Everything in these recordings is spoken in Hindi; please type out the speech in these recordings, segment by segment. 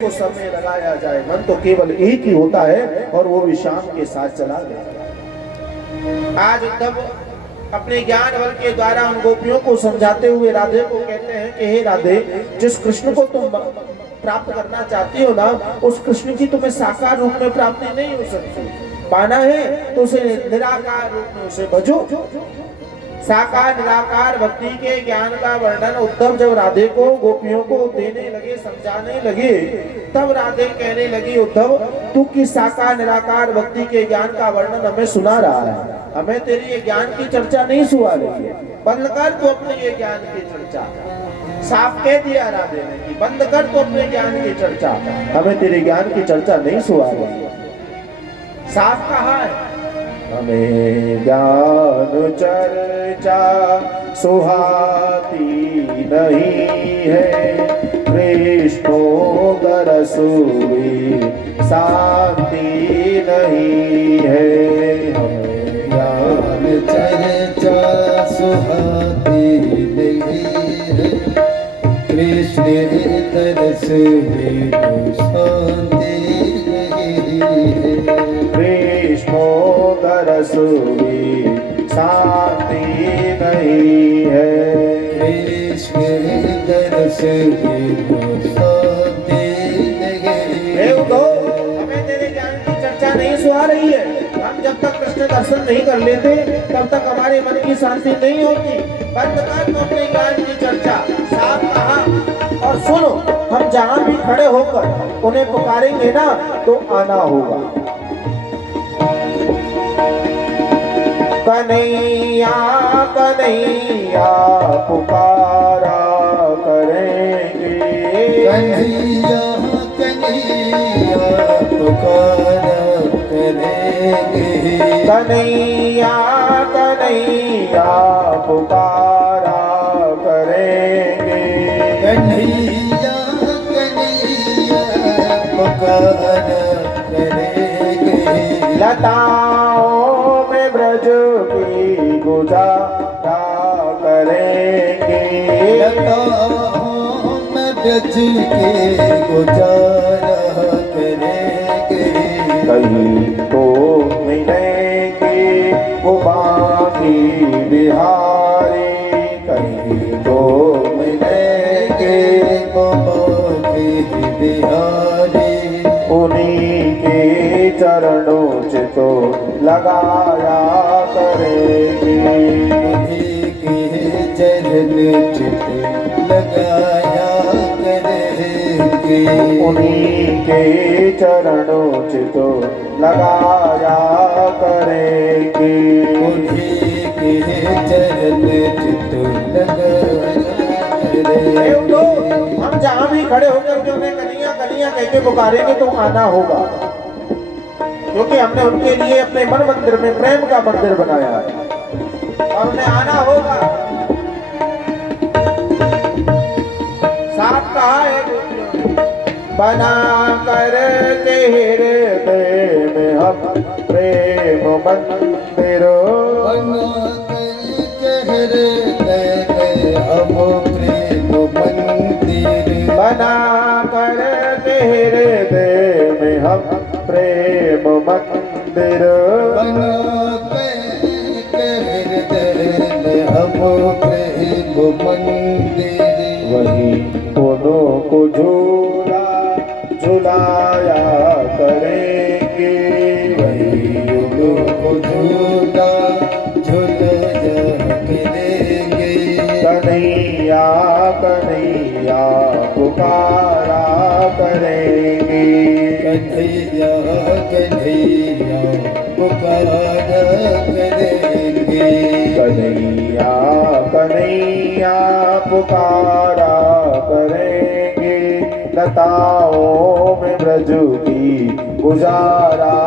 को समय लगाया जाए, मन तो केवल एक ही होता है और वो भी शाम के साथ चला गया। आज उद्धव अपने ज्ञान बल के द्वारा उन गोपियों को समझाते हुए राधे को कहते हैं कि हे राधे, जिस कृष्ण को तुम प्राप्त करना चाहती हो ना, उस कृष्ण की तुम्हें साकार रूप में प्राप्ति नहीं हो सकती। पाना है तो उसे निराकार रूप में उसे भजो। साकार निराकार भक्ति के ज्ञान का वर्णन उद्धव जब राधे को गोपियों को देने लगे, समझाने लगे, तब राधे कहने लगी, उद्धव तू की साकार निराकार भक्ति के ज्ञान का वर्णन हमें सुना रहा है, हमें तेरी ये ज्ञान की चर्चा नहीं सुना रही है। बंद कर तू अपने ये ज्ञान की चर्चा। साफ कह दिया राधे ने कि बंद कर तू अपने ज्ञान की चर्चा, हमें तेरे ज्ञान की चर्चा नहीं सुना रही है। साफ कहा है, हमें ज्ञान चर्चा सुहाती नहीं है, कृष्णोदर सुई शांति नहीं है। हमें ज्ञान चर्चा सुहाती नहीं है, कृष्ण तरस शांति नहीं है। कृष्णोदर सुई शांति नहीं है, कृष्ण तरस शांति नहीं है। हमें तेरे ज्ञान की चर्चा नहीं सुहा रही है। हम जब तक कृष्ण दर्शन नहीं कर लेते तब तक हमारे मन की शांति नहीं होती। बंद कर तो अपने ज्ञान की चर्चा। साफ कहा। और सुनो, हम जहाँ भी खड़े होकर उन्हें पुकारेंगे ना तो आना होगा। कन्हैया कन्हैया पुकारा करेंगे, कन्हैया कन्हैया पुकारा करेंगे, कन्हैया कन्हैया पुकारा करेंगे, कन्हैया कन्हैया पुकारा करेंगे। लताओं में ब्रज की गुजारा करेंगे, लताओं में ब्रज के गुजारा करेंगे। कहीं तो मिलेंगे वो बांकी बिहारी, कहीं तो मिलेंगे वो बांकी बिहारी, उन्हीं के चरणों से तो लगाया करेंगे, उन्हीं के चरण चित लगाया करेंगे, उन्हीं के चरणों से तो लगाया करेंगे, उन्हीं के चरण चित लगाया करेंगे। हम जहाँ भी खड़े होकर के उन्हें कन्हैया कन्हैया कह के पुकारेंगे तो आना होगा, क्योंकि हमने उनके लिए अपने मन मंदिर में प्रेम का मंदिर बनाया है और उन्हें आना होगा। साफ कहा है, बना कर के हृदय में हम प्रेम मंदिर, बना करके हृदय में हम प्रेम मंदिर, बना कर के हृदय में हम प्रेम मंदिर, बना करके हृदय में हम प्रेम मंदिर। वही दोनों को झूला झुलाया करेंगे, वही दोनों को झूला झुलाया करेंगे। कन्हैया कन्हैया पुकारा करेंगे, कन्हैया कन्हैया पुकारा करेंगे, कन्हैया कन्हैया पुकारा करेंगे। लताओं में ब्रज की गुजारा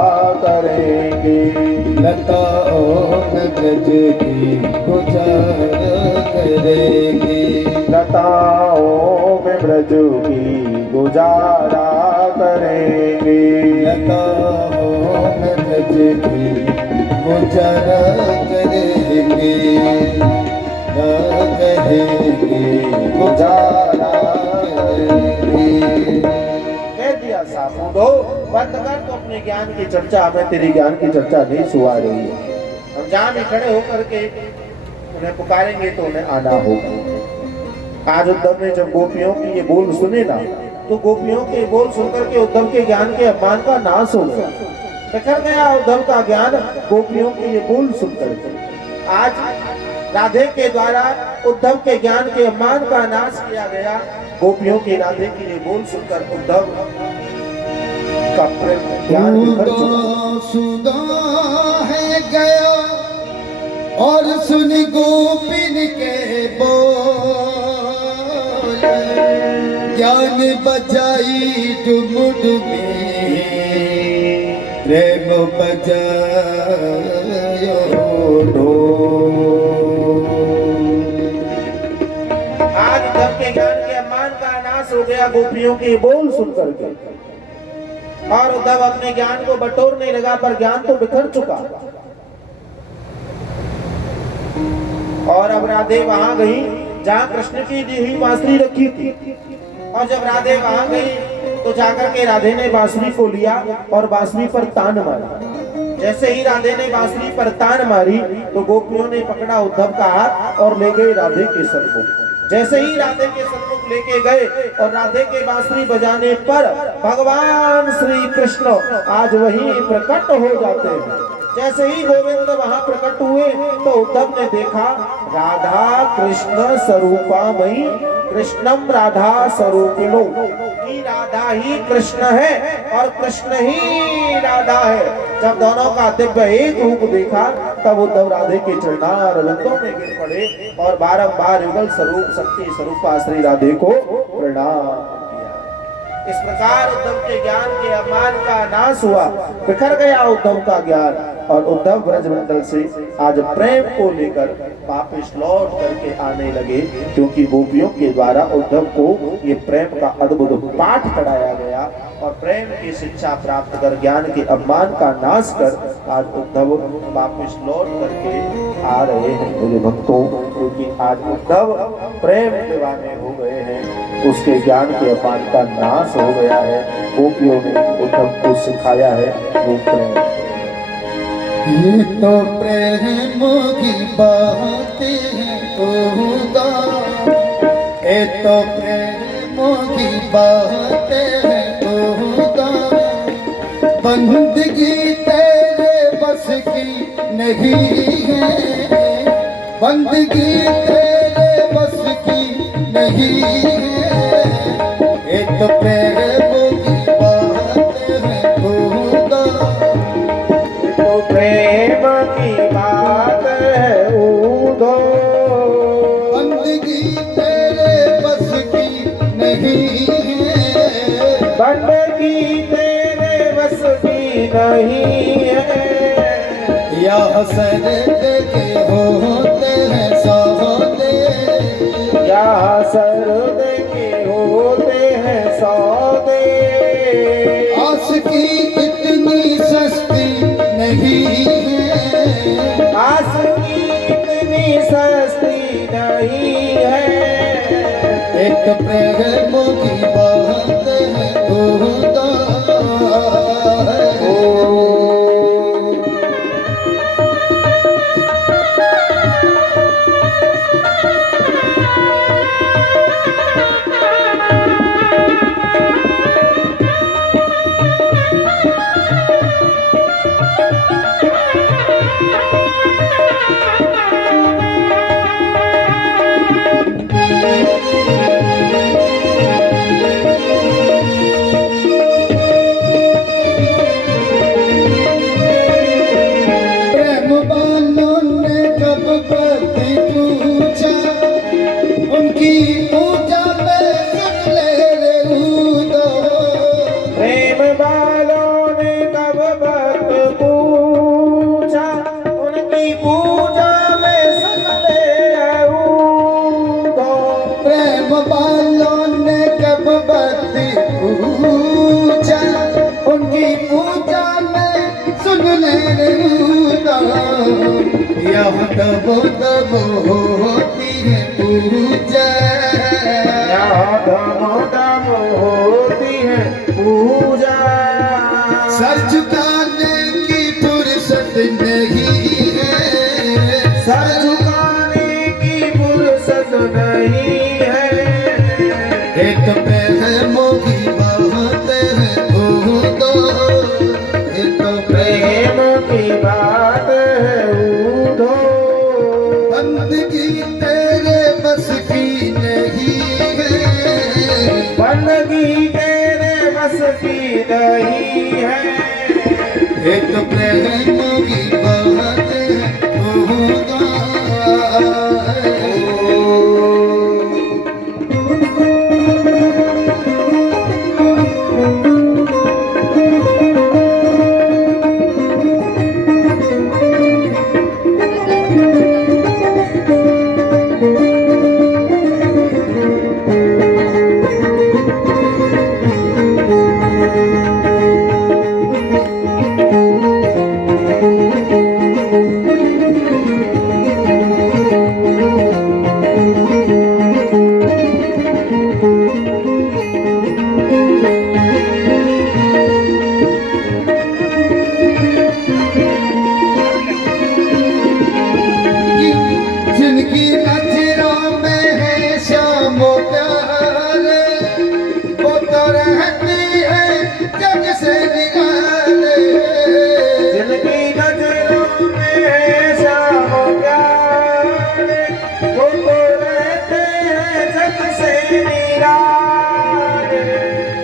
करेंगे, लताओं में ब्रज की गुजारा करेंगे, लताओं में ब्रज की गुजारा करेंगे, लताओं में ब्रज की गुजारा करेंगे, करेंगे गुजारा करेंगे। साबुत हो, बंद कर तो अपने ज्ञान की चर्चा, हमें तेरी ज्ञान की चर्चा नहीं सुहा रही है। हम जहाँ भी खड़े होकर के उन्हें पुकारेंगे तो उन्हें आना होगा। आज उद्धव ने जब गोपियों की ये बोल सुने ना, तो गोपियों के बोल सुनकर के उद्धव के ज्ञान के अपमान का नाश हो गया, बिखर गया उद्धव का ज्ञान गोपियों के ये बोल सुनकर के। आज राधे के द्वारा उद्धव के ज्ञान के अपमान का नाश किया गया, गोपियों के राधे के ये बोल सुनकर उद्धव का ज्ञान बिखर चुका। सुधा है गया और सुन गोपिन के बोल, ज्ञान बजाई डुमुडुमी, प्रेम बजायो ढोल। आज उद्धव के ज्ञान के अपमान का नाश हो गया गोपियों के बोल सुनकर के, और उद्धव अपने ज्ञान को बटोरने लगा, पर ज्ञान तो बिखर चुका। और अब राधे वहां गई जहां कृष्ण की दी हुई बांसुरी रखी थी, और जब राधे वहां गई तो जाकर के राधे ने बांसुरी को लिया और बांसुरी पर तान मारा। जैसे ही राधे ने बांसुरी पर तान मारी तो गोपियों ने पकड़ा उद्धव का हाथ और ले गए राधे के सन्मुख। जैसे ही राधे के सन्मुख लेके गए और राधे के बांसुरी बजाने पर भगवान श्री कृष्ण आज वहीं प्रकट हो जाते हैं। जैसे ही गोविंद वहां प्रकट हुए तो उद्धव ने देखा राधा कृष्ण स्वरूपामयी कृष्णम राधा स्वरूपिणो, राधा ही कृष्ण है और कृष्ण ही राधा है। जब दोनों का दिव्य एक रूप देखा तब उद्धव राधे के चरणारविंदों में गिर पड़े और बारंबार युगल स्वरूप शक्ति स्वरूपा श्री राधे को प्रणाम किया। इस प्रकार उद्धव के ज्ञान के अपमान का नाश हुआ, बिखर गया उद्धव का ज्ञान, और उद्धव ब्रजमंडल से आज प्रेम को लेकर वापस लौट करके आने लगे, क्योंकि गोपियों के द्वारा उद्धव को ये प्रेम का अद्भुत पाठ पढ़ाया गया और प्रेम की शिक्षा प्राप्त कर ज्ञान के अपमान का नाश कर आज उद्धव वापस लौट करके आ रहे हैं मेरे भक्तों, क्योंकि आज उद्धव प्रेम दीवाने हो गए हैं, उसके ज्ञान के अपमान का नाश हो गया है। गोपियों ने उद्धव को सिखाया है वो प्रेम। ये तो प्रेम की बात है खुदा, ये तो प्रेम की बात है खुदा, बंदगी तेरे बस की नहीं है, बंदगी तेरे बस की नहीं है, ये तो प्रेम की बात है खुदा, प्रेम की बात है उद्धव, बंदगी तेरे बस की नहीं है, बंदगी तेरे बस की नहीं है। यह सरदे के होते हैं सौदे, यहाँ सरद के होते हैं सौदे, आस की इतनी सस्ती नहीं है, आस की इतनी सस्ती नहीं है। एक प्रेम की बात है खुदा है। तब होती है पूजा, यहाँ धम धम होती है पूजा, बस की नहीं है। एक प्रेम की बात होगा। जिनकी नजरों में है शाम प्यार, वो तो रहती है जग से निकाले। जिनकी नजरों में है शाम प्यार, वो तो रहते हैं जग से निराले।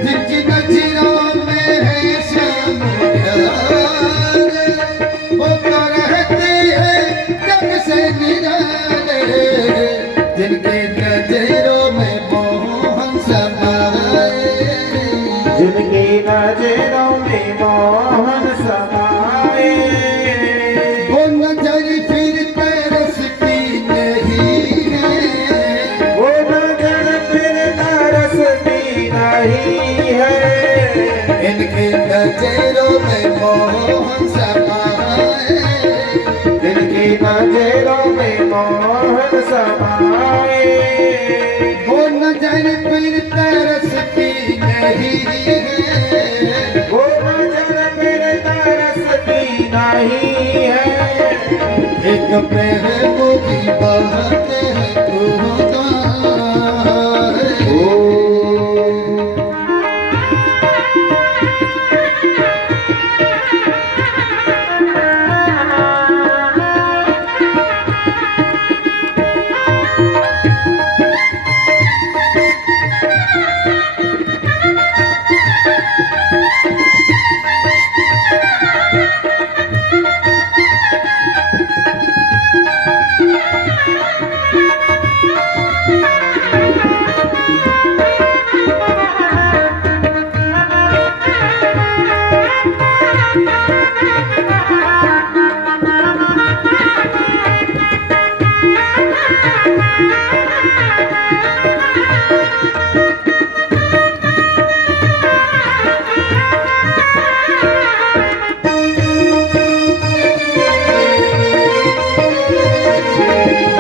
जिनकी नजरों में है शाम प्यार, वो तो रहती है जग से निराले। जिनके नजरों में मोहन समाए, जिनकी नजरों में मोहन समाए, वो नजर फिर तरसती नहीं है। वो नजर फिर तरसती नहीं है। इनकी नजरों में मोहन समाए, जिनकी नजरों में मोहन समाए, वो नजर फिर तरसती नहीं है। वो नजर फिर तरसती नहीं है। एक प्रेम की बात होगा।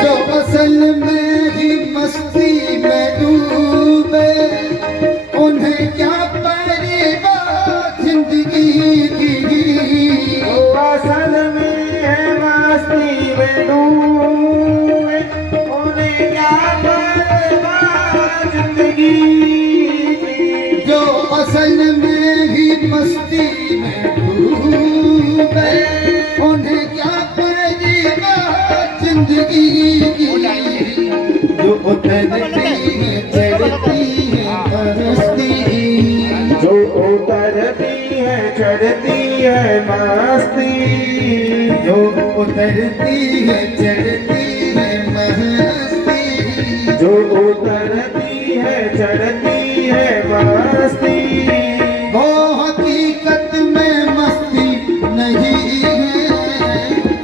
जो असल में ही मस्ती में डूबे, उन्हें क्या परवाह जिंदगी की। वो असल में है मस्ती में डूबे, उन्हें क्या परवाह जिंदगी की। जो असल में ही मस्ती में डूबे, उन्हें क्या परवाह जिंदगी की। जो उतरती है चढ़ती है मस्ती, जो उतरती है चढ़ती है मस्ती, जो उतरती है चढ़ती है मस्ती। जो उतरती है चढ़ती है मस्ती, वो हकीकत में मस्ती नहीं है।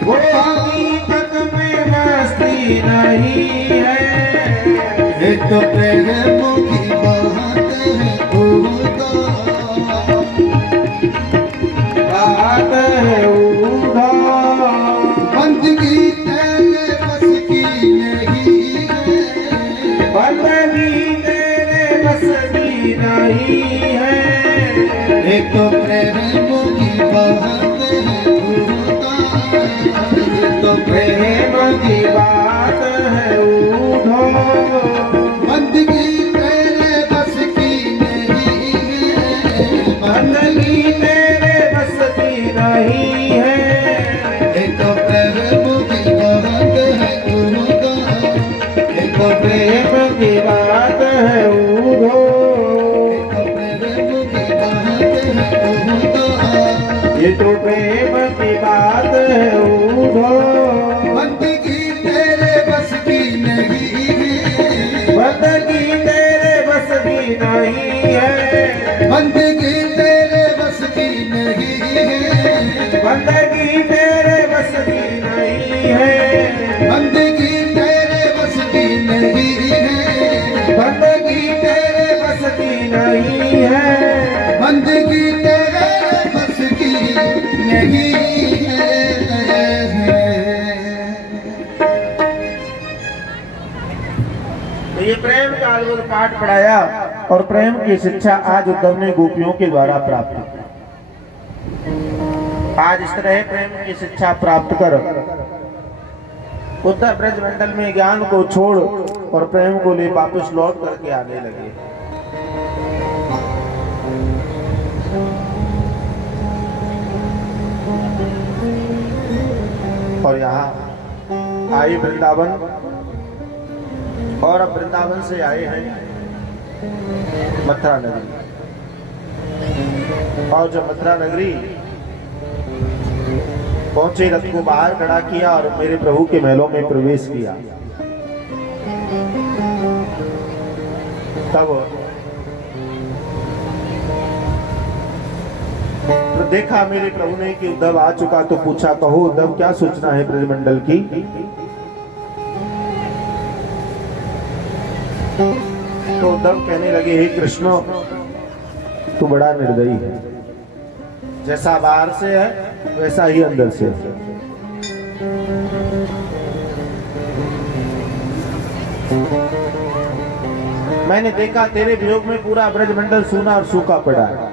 वो हकीकत में मस्ती नहीं है। ये तो प्रेम की बात है खुदा। बात है उधार, बंदगी तेरे बस की नहीं है। बंदगी तेरे बस की नहीं है। ये तो प्रेम की बात है खुदा। ये तो प्रेम की बात है उधार, बंदगी तेरे बस की नहीं है। बंदगी तेरे बस की नहीं है। ये तो प्रेम की बात है खुदा। ये तो प्रेम की बात है उधो, प्रेम की बात ये तो प्रेम की बात है उधो, बंदगी तेरे बस की नहीं है, बंदगी तेरे बस की नहीं है, बंदगी तेरे बस की नहीं है, बंदगी तेरे बस की नहीं है, बंदगी तेरे बस की नहीं है, बंदगी तेरे बस की नहीं है, बंदगी तेरे बस की नहीं है। तो ये प्रेम का अद्भुत पाठ पढ़ाया और प्रेम की शिक्षा आज उद्धव ने गोपियों के द्वारा प्राप्त की। आज इस तरह प्रेम की शिक्षा प्राप्त कर उद्धव ब्रजमंडल में ज्ञान को छोड़ और प्रेम को ले वापस लौट करके आने लगे। और यहाँ आए वृंदावन, और अब वृंदावन से आए हैं मथुरा नगरी। और जब मथुरा नगरी पहुंचे, रथ को बाहर खड़ा किया और मेरे प्रभु के महलों में प्रवेश किया। तब तो देखा मेरे प्रभु ने कि उद्धव आ चुका, तो पूछा, कहो उद्धव क्या सूचना है ब्रजमंडल की। तो उद्धव कहने लगे, हे कृष्ण तू बड़ा निर्दयी है, जैसा बाहर से है वैसा ही अंदर से है। मैंने देखा तेरे वियोग में पूरा ब्रजमंडल सूना और सूखा पड़ा है।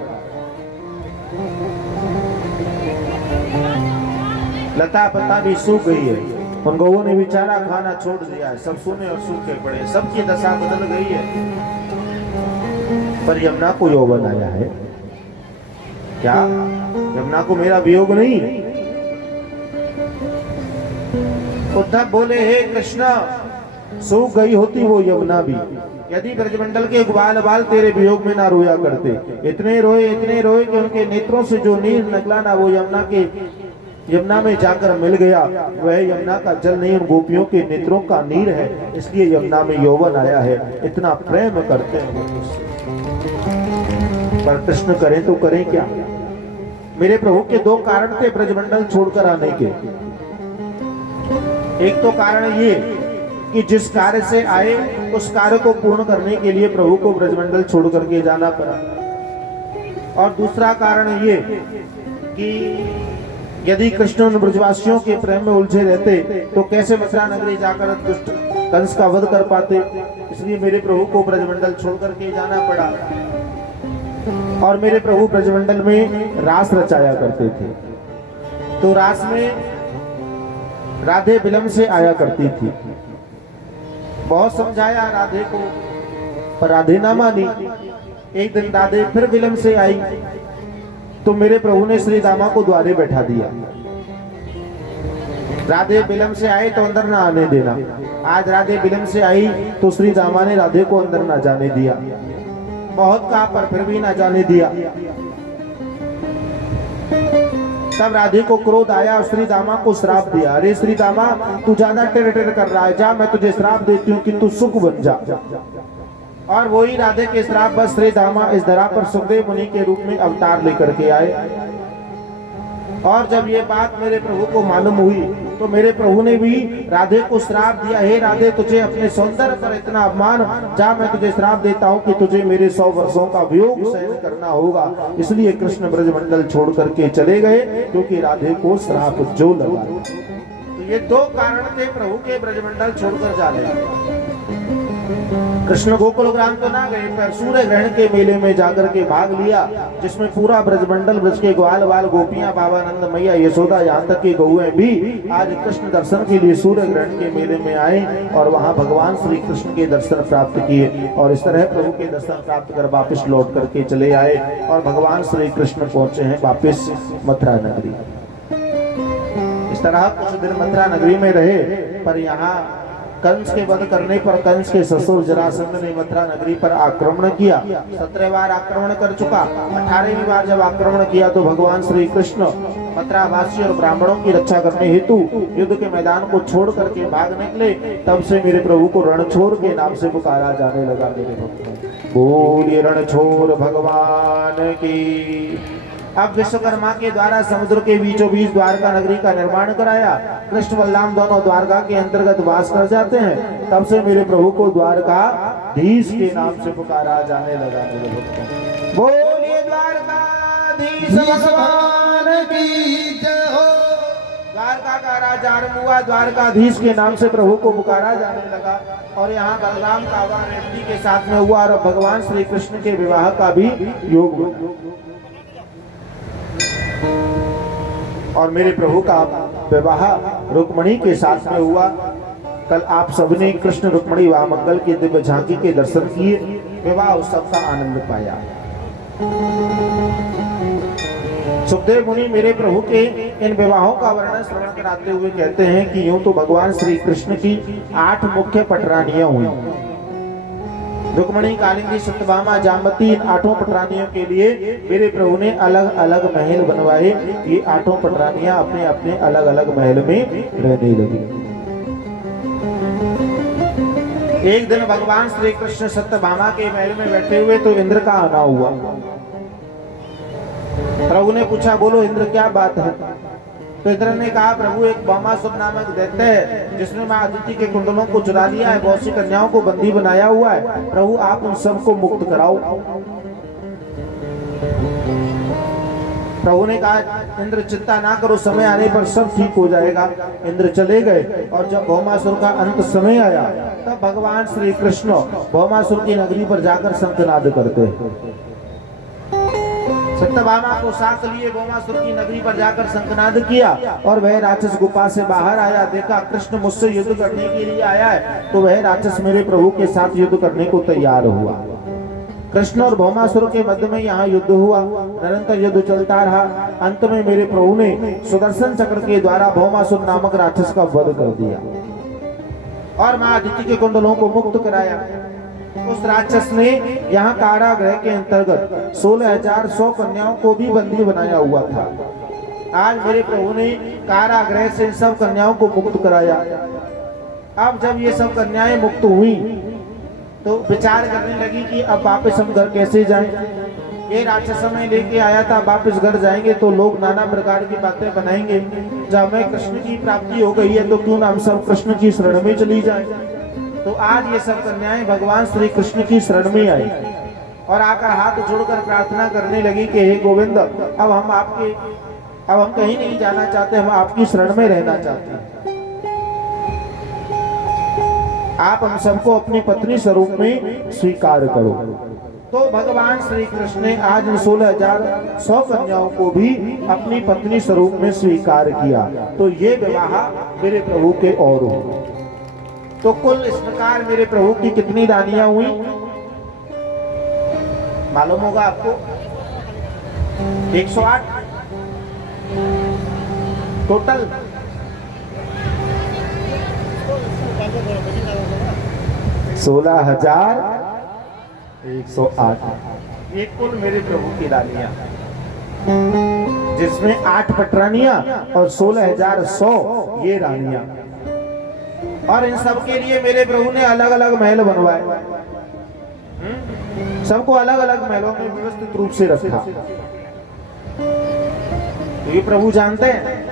लता पत्ता भी सूख गई है, उन गौओं ने बेचारा खाना छोड़ दिया है, सब सूने और सूखे पड़े, सबकी दशा बदल गई है। पर यमुना को यौवन आया है क्या? यमुना को मेरा वियोग नहीं। उद्धव बोले, हे कृष्ण सूख गई होती वो यमुना भी, यदि ब्रजमंडल के ग्वाल बाल तेरे वियोग में ना रोया करते। इतने रोए कि उनके नेत्रों से जो नीर निकला ना, वो यमुना में जाकर मिल गया। वह यमुना का जल नहीं, उन गोपियों के नेत्रों का नीर है, इसलिए यमुना में यौवन आया है। इतना प्रेम करते हैं पर कृष्ण करें तो करें क्या। मेरे प्रभु के दो कारण थे ब्रजमंडल छोड़कर आने के। एक तो कारण ये कि जिस कार्य से आए उस कार्य को पूर्ण करने के लिए प्रभु को ब्रजमंडल छोड़ करके जाना पड़ा। और दूसरा कारण ये कि यदि कृष्ण उन ब्रजवासियों के प्रेम में उलझे रहते तो कैसे मथुरा नगरी जाकर दुष्ट कंस का वध कर पाते। इसलिए मेरे प्रभु को ब्रजमंडल छोड़ करके जाना पड़ा। और मेरे प्रभु ब्रजमंडल में रास रचाया करते थे, तो रास में राधे विलंब से आया करती थी। बहुत समझाया राधे को, पर राधे ना मानी। एक दिन राधे फिर विलंब से आई, तो मेरे प्रभु ने श्री दामा को द्वारे बैठा दिया। राधे विलंब से आए तो अंदर ना आने देना। आज राधे विलंब से आई तो श्री दामा ने राधे को अंदर ना जाने दिया। बहुत कहा पर फिर भी ना जाने दिया। तब राधे को क्रोध आया और श्री दामा को श्राप दिया, अरे श्री दामा तू ज्यादा टेढ़ टेढ़ कर रहा है, जा मैं तुझे श्राप देती हूँ कि तू सुख बन जा। और वही राधे के श्राप बस श्री दामा इस धरा पर सुखदेव मुनि के रूप में अवतार लेकर के आए। और जब ये बात मेरे प्रभु को मालूम हुई तो मेरे प्रभु ने भी राधे को श्राप दिया, हे राधे तुझे अपने सौंदर्य पर इतना अपमान, जा मैं तुझे श्राप देता हूँ कि तुझे मेरे 100 वर्षों का वियोग सहन करना होगा। इसलिए कृष्ण ब्रजमंडल छोड़ करके चले गए क्योंकि राधे को श्राप जो लगा। तो ये दो कारण थे प्रभु के ब्रजमंडल छोड़कर जाने। कृष्ण गोकुल ग्राम तो ना गए, पर सूर्य ग्रहण के मेले में जाकर के भाग लिया, जिसमें पूरा ब्रजमंडल, ब्रज के ग्वाल बाल गोपियां, बाबानंद मैया, यशोदा, यहाँ तक की गौएं भी आज कृष्ण दर्शन के लिए सूर्य ग्रहण के मेले में आए और वहां भगवान श्री कृष्ण के दर्शन प्राप्त किए। और इस तरह प्रभु के दर्शन प्राप्त कर वापिस लौट करके चले आए और भगवान श्री कृष्ण पहुंचे हैं वापिस मथुरा नगरी। इस तरह कुछ दिन मथुरा नगरी में रहे, पर यहाँ कंस के वध करने पर कंस के ससुर जरासंध ने मथुरा नगरी पर आक्रमण किया। 17 बार आक्रमण कर चुका। 18वीं बार जब आक्रमण किया तो भगवान श्री कृष्ण मथुरा वासी और ब्राह्मणों की रक्षा करने हेतु युद्ध के मैदान को छोड़ करके भाग निकले। तब से मेरे प्रभु को रणछोड़ के नाम से पुकारा जाने लगा। मेरे भक्त बोलिए रणछोड़ भगवान की। अब विश्वकर्मा के द्वारा समुद्र के बीचों बीच द्वारका नगरी का निर्माण कराया। कृष्ण बलराम दोनों द्वारका के अंतर्गत वास कर जाते हैं। तब से मेरे प्रभु को द्वारकाधीश के नाम से पुकारा जाने लगा। मेरे भक्तों बोलिए द्वारकाधीश भगवान की जय हो। द्वारका का राजा आरंभ हुआ। द्वारकाधीश के नाम से प्रभु को पुकारा जाने लगा। और यहाँ बलराम का विवाह रेवती के साथ में हुआ और भगवान श्री कृष्ण के विवाह का भी योग हुआ। और मेरे प्रभु का विवाह रुक्मणी के साथ में हुआ। कल आप सबने कृष्ण रुक्मणी विवाह मंगल की दिव्य झांकी के दर्शन किए, विवाह उत्सव का आनंद पाया। सुखदेव मुनि मेरे प्रभु के इन विवाहों का वर्णन श्रवण कराते हुए कहते हैं कि यूं तो भगवान श्री कृष्ण की 8 मुख्य पटरानियां हुई। रुक्मणी, कालिंदी, सत्यभामा, जामवती, इन 8 पटरानियों के लिए मेरे प्रभु ने अलग अलग महल बनवाए। ये 8 पटरानियां अपने अपने अलग अलग महल में रहने लगी। एक दिन भगवान श्री कृष्ण सत्यभामा के महल में बैठे हुए तो इंद्र का आना हुआ। प्रभु ने पूछा, बोलो इंद्र क्या बात है? तो इंद्र ने कहा, प्रभु एक भौमासुर नामक दैत्य है जिसने मां अदिति के कुंडलों को चुरा लिया है, बहुत सी कन्याओं को बंदी बनाया हुआ है। प्रभु आप उन सबको मुक्त कराओ। प्रभु ने कहा, इंद्र चिंता ना करो, समय आने पर सब ठीक हो जाएगा। इंद्र चले गए और जब भौमासुर का अंत समय आया तब भगवान श्री कृष्ण भौमासुर की नगरी पर जाकर शंखनाद करते हैं। सत्यभामा को साथ लिए भौमासुर की नगरी पर जाकर शंखनाद किया और वह राक्षस गुफा से बाहर आया। देखा कृष्ण मुझसे युद्ध करने के लिए आया है, तो वह राक्षस मेरे प्रभु के साथ युद्ध करने को तैयार हुआ। कृष्ण और भौमासुर के मध्य में यहाँ युद्ध हुआ। निरंतर युद्ध चलता रहा। अंत में मेरे प्रभु ने सुदर्शन चक्र के द्वारा भौमासुर नामक राक्षस का वध कर दिया और मां अदिति के कुंडलों को मुक्त कराया। उस राक्षस ने यहाँ कारागृह के अंतर्गत 16,100 कन्याओं को भी बंदी बनाया हुआ था। आज मेरे प्रभु ने कारागृह से सब कन्याओं को मुक्त कराया। अब जब ये सब कन्याएं मुक्त हुई तो विचार करने लगी कि अब वापस हम घर कैसे जाएं। ये राक्षस हमें लेके आया था, वापस घर जाएंगे तो लोग नाना प्रकार की बातें बनाएंगे। जब हमें कृष्ण की प्राप्ति हो गई है तो क्यों ना हम सब कृष्ण की शरण में चली जाएं। तो आज ये सब कन्याएं भगवान श्री कृष्ण की शरण में आई और आकर हाथ जोड़कर प्रार्थना करने लगी कि हे गोविंद, अब हम कहीं नहीं जाना चाहते, हम आपकी शरण में रहना चाहते हैं। आप हम सबको अपनी पत्नी स्वरूप में स्वीकार करो। तो भगवान श्री कृष्ण ने आज 16,100 कन्याओं को भी अपनी पत्नी स्वरूप में स्वीकार किया। तो ये विवाह मेरे प्रभु के और हुए। तो कुल इस प्रकार मेरे प्रभु की कितनी रानियां हुई मालूम होगा आपको? 108 टोटल। 16,108 ये कुल मेरे प्रभु की रानियां, जिसमें 8 पटरानियां और 16,100 ये रानियां। और इन सब के लिए मेरे प्रभु ने अलग अलग महल बनवाए। सबको अलग अलग महलों में व्यवस्थित रूप से रखा। तो ये प्रभु जानते हैं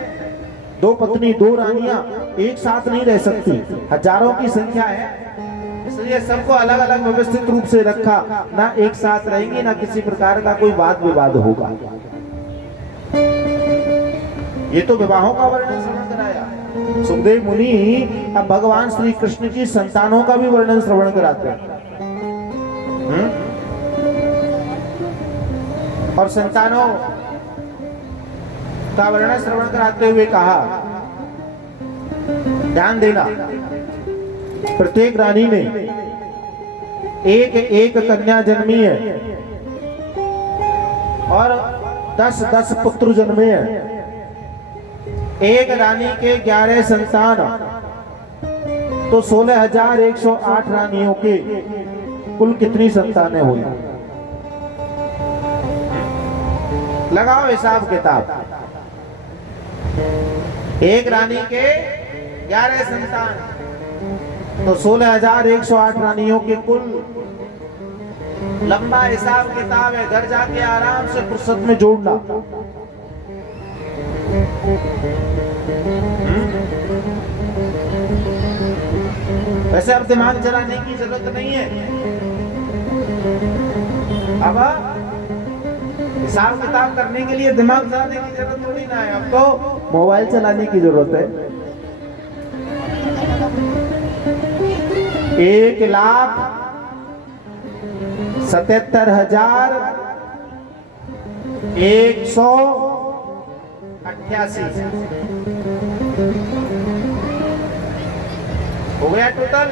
2 पत्नी 2 रानियां एक साथ नहीं रह सकती, हजारों की संख्या है, इसलिए सबको अलग अलग व्यवस्थित रूप से रखा। ना एक साथ रहेंगे, ना किसी प्रकार का कोई वाद विवाद होगा। ये तो विवाहों का वर्णन श्रवण कराया। सुखदेव मुनि अब भगवान श्री कृष्ण की संतानों का भी वर्णन श्रवण कराते हैं। और संतानों का वर्णन श्रवण कराते हुए कहा, ध्यान देना, प्रत्येक रानी ने एक एक कन्या जन्मी है और 10-10 पुत्र जन्मे हैं। एक रानी के 11 संतान, तो 16,108 रानियों के कुल कितनी संतानें हुई? लगाओ हिसाब किताब। एक रानी के 11 संतान, तो 16,108 रानियों के कुल। लंबा हिसाब किताब है, घर जाके आराम से फुर्सत में जोड़ना। वैसे अब दिमाग चलाने की जरूरत नहीं है, अब हिसाब किताब करने के लिए दिमाग चलाने की जरूरत थोड़ी ना है, अब तो मोबाइल चलाने की जरूरत है। 1,77,188 हो गया टोटल।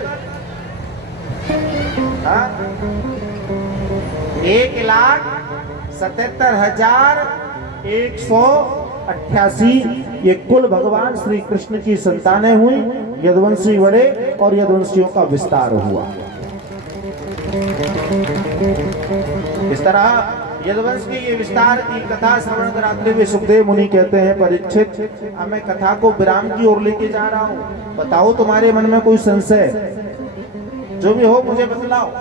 1,77,188 ये कुल भगवान श्री कृष्ण की संतानें हुई। यदुवंशी बड़े और यदुवंशियों का विस्तार हुआ। इस तरह यदुवंश के ये विस्तार की कथा श्रवण कराते हुए सुखदेव मुनि कहते हैं, परीक्षित अब मैं कथा को विराम की ओर लेके जा रहा हूँ, बताओ तुम्हारे मन में कोई संशय जो भी हो मुझे बतलाओ।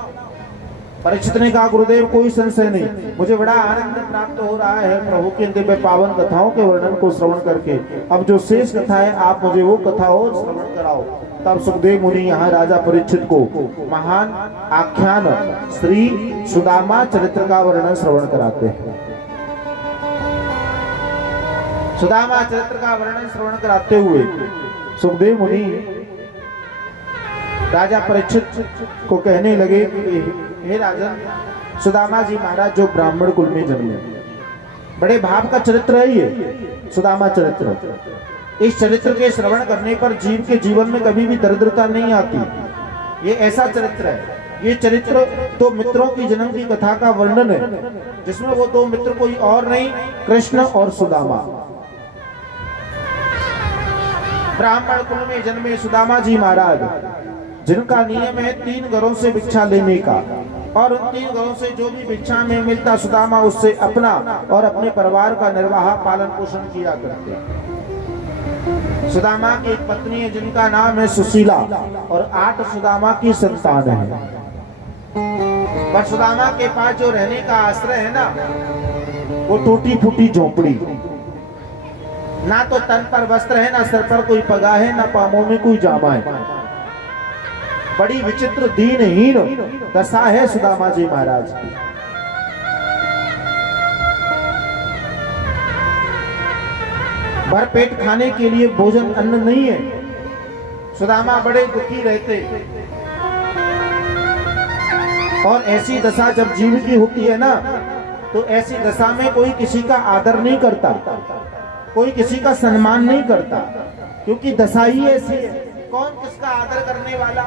परीक्षित ने कहा, गुरुदेव कोई संशय नहीं, मुझे बड़ा आनंद प्राप्त हो रहा है प्रभु के दिव्य पावन कथाओं के वर्णन को श्रवण करके। अब जो शेष कथा है आप मुझे वो कथा और श्रवण कराओ। तब सुखदेव मुनि यहाँ राजा परीक्षित को महान आख्यान श्री सुदामा चरित्र का वर्णन श्रवण कराते हैं। सुदामा चरित्र का वर्णन श्रवण कराते हुए सुखदेव मुनि राजा परीक्षित को कहने लगे कि हे राजन, सुदामा जी महाराज जो ब्राह्मण कुल में जन्मे, बड़े भाव का चरित्र है ये सुदामा चरित्र। इस चरित्र के श्रवण करने पर जीव के जीवन में कभी भी दरिद्रता नहीं आती। ये ऐसा चरित्र है, ये चरित्र तो मित्रों की जन्म की कथा का वर्णन है, जिसमें वो दो मित्र कोई और नहीं, कृष्ण और सुदामा। ब्राह्मण कुल में जन्मे सुदामा जी महाराज, जिनका नियम है 3 घरों से भिक्षा लेने का, और उन 3 घरों से जो भी भिक्षा में मिलता सुदामा उससे अपना और अपने परिवार का निर्वाह पालन पोषण किया करते। सुदामा की एक पत्नी है जिनका नाम है सुशीला, और 8 सुदामा की संतान है। पर सुदामा के पास जो रहने का आश्रय है ना, वो टूटी फूटी झोपड़ी, ना तो तन पर वस्त्र है, ना सर पर कोई पगा है, ना पांवों में कोई जामा है। बड़ी विचित्र दीनहीन दशा है सुदामा जी महाराज की। भरपेट खाने के लिए भोजन अन्न नहीं है। सुदामा बड़े दुखी रहते, और ऐसी दशा जब जीव की होती है ना, तो ऐसी दशा में कोई किसी का आदर नहीं करता, कोई किसी का सम्मान नहीं करता, क्योंकि दशा ही ऐसी है। कौन किसका आदर करने वाला?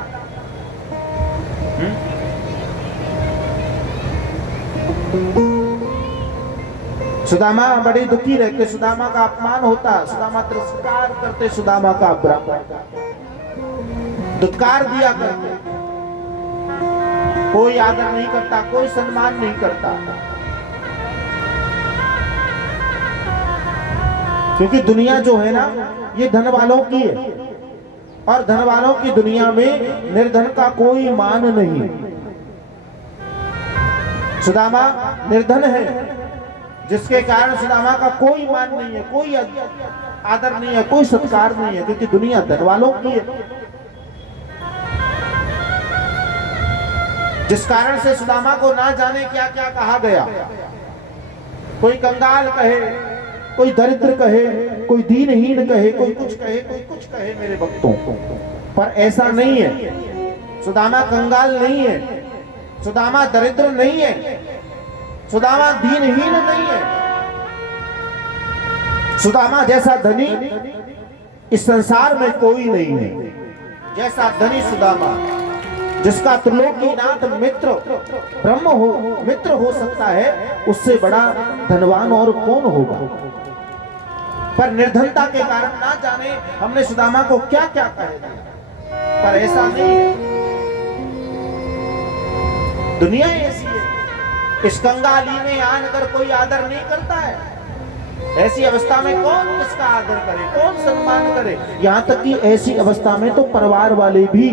सुदामा बड़े दुखी रहते, सुदामा का अपमान होता, सुदामा तिरस्कार करते, सुदामा का ब्राह्मण दुत्कार दिया करते, कोई आदर नहीं करता, कोई सम्मान नहीं करता, क्योंकि दुनिया जो है ना ये धन वालों की है, और धन वालों की दुनिया में निर्धन का कोई मान नहीं। सुदामा निर्धन है, जिसके कारण सुदामा का कोई मान नहीं है, कोई आदर नहीं है, कोई सत्कार नहीं है, क्योंकि दुनिया धन वालों की है। जिस कारण से सुदामा को ना जाने क्या क्या कहा गया, कोई कंगाल कहे, कोई दरिद्र कहे, कोई दीनहीन कहे, कोई कुछ कहे, कोई कुछ कहे मेरे भक्तों, पर ऐसा नहीं है। सुदामा कंगाल नहीं है, सुदामा दरिद्र नहीं है, सुदामा दीनहीन नहीं है। सुदामा जैसा धनी इस संसार में कोई नहीं है, जैसा धनी सुदामा, जिसका त्रिलोकीनाथ मित्र ब्रह्म हो मित्र हो सकता है, उससे बड़ा धनवान और कौन होगा। पर निर्धनता के कारण ना जाने हमने सुदामा को क्या क्या कह दिया। पर ऐसा नहीं है, दुनिया ऐसी है। इस कंगाली में आकर कोई आदर नहीं करता है। ऐसी अवस्था में कौन किसका आदर करे, कौन सम्मान करे। यहाँ तक कि ऐसी अवस्था में तो परिवार वाले भी,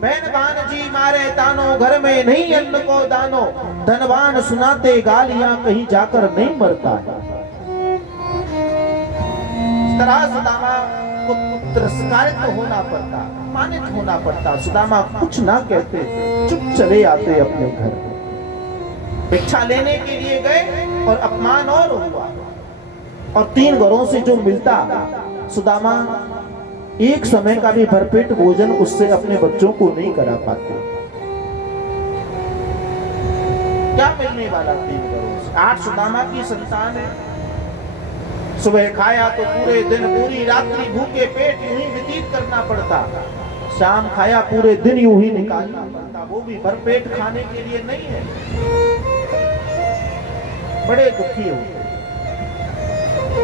बहन भान जी मारे तानो, घर में नहीं अन्न को दानो, धनवान सुनाते गालियां, कहीं जाकर नहीं मरता है। इस तरह सुदामा को तिरस्कारित होना पड़ता, मानित होना पड़ता। सुदामा कुछ ना कहते, चुप चले आते अपने घर। भिक्षा लेने के लिए गए और अपमान और हुआ, और 3 घरों से जो मिलता, सुदामा एक समय का भी भरपेट भोजन उससे अपने बच्चों को नहीं करा पाते। क्या मिलने वाला 3 घरों से? 8 सुदामा की संतान है। सुबह खाया तो पूरे दिन, पूरी रात्रि भूखे पेट यूं ही व्यतीत करना पड़ता। शाम खाया पूरे दिन यूं ही निकालना पड़ता, वो भी भरपेट खाने के लिए नहीं है। बड़े दुखी होते।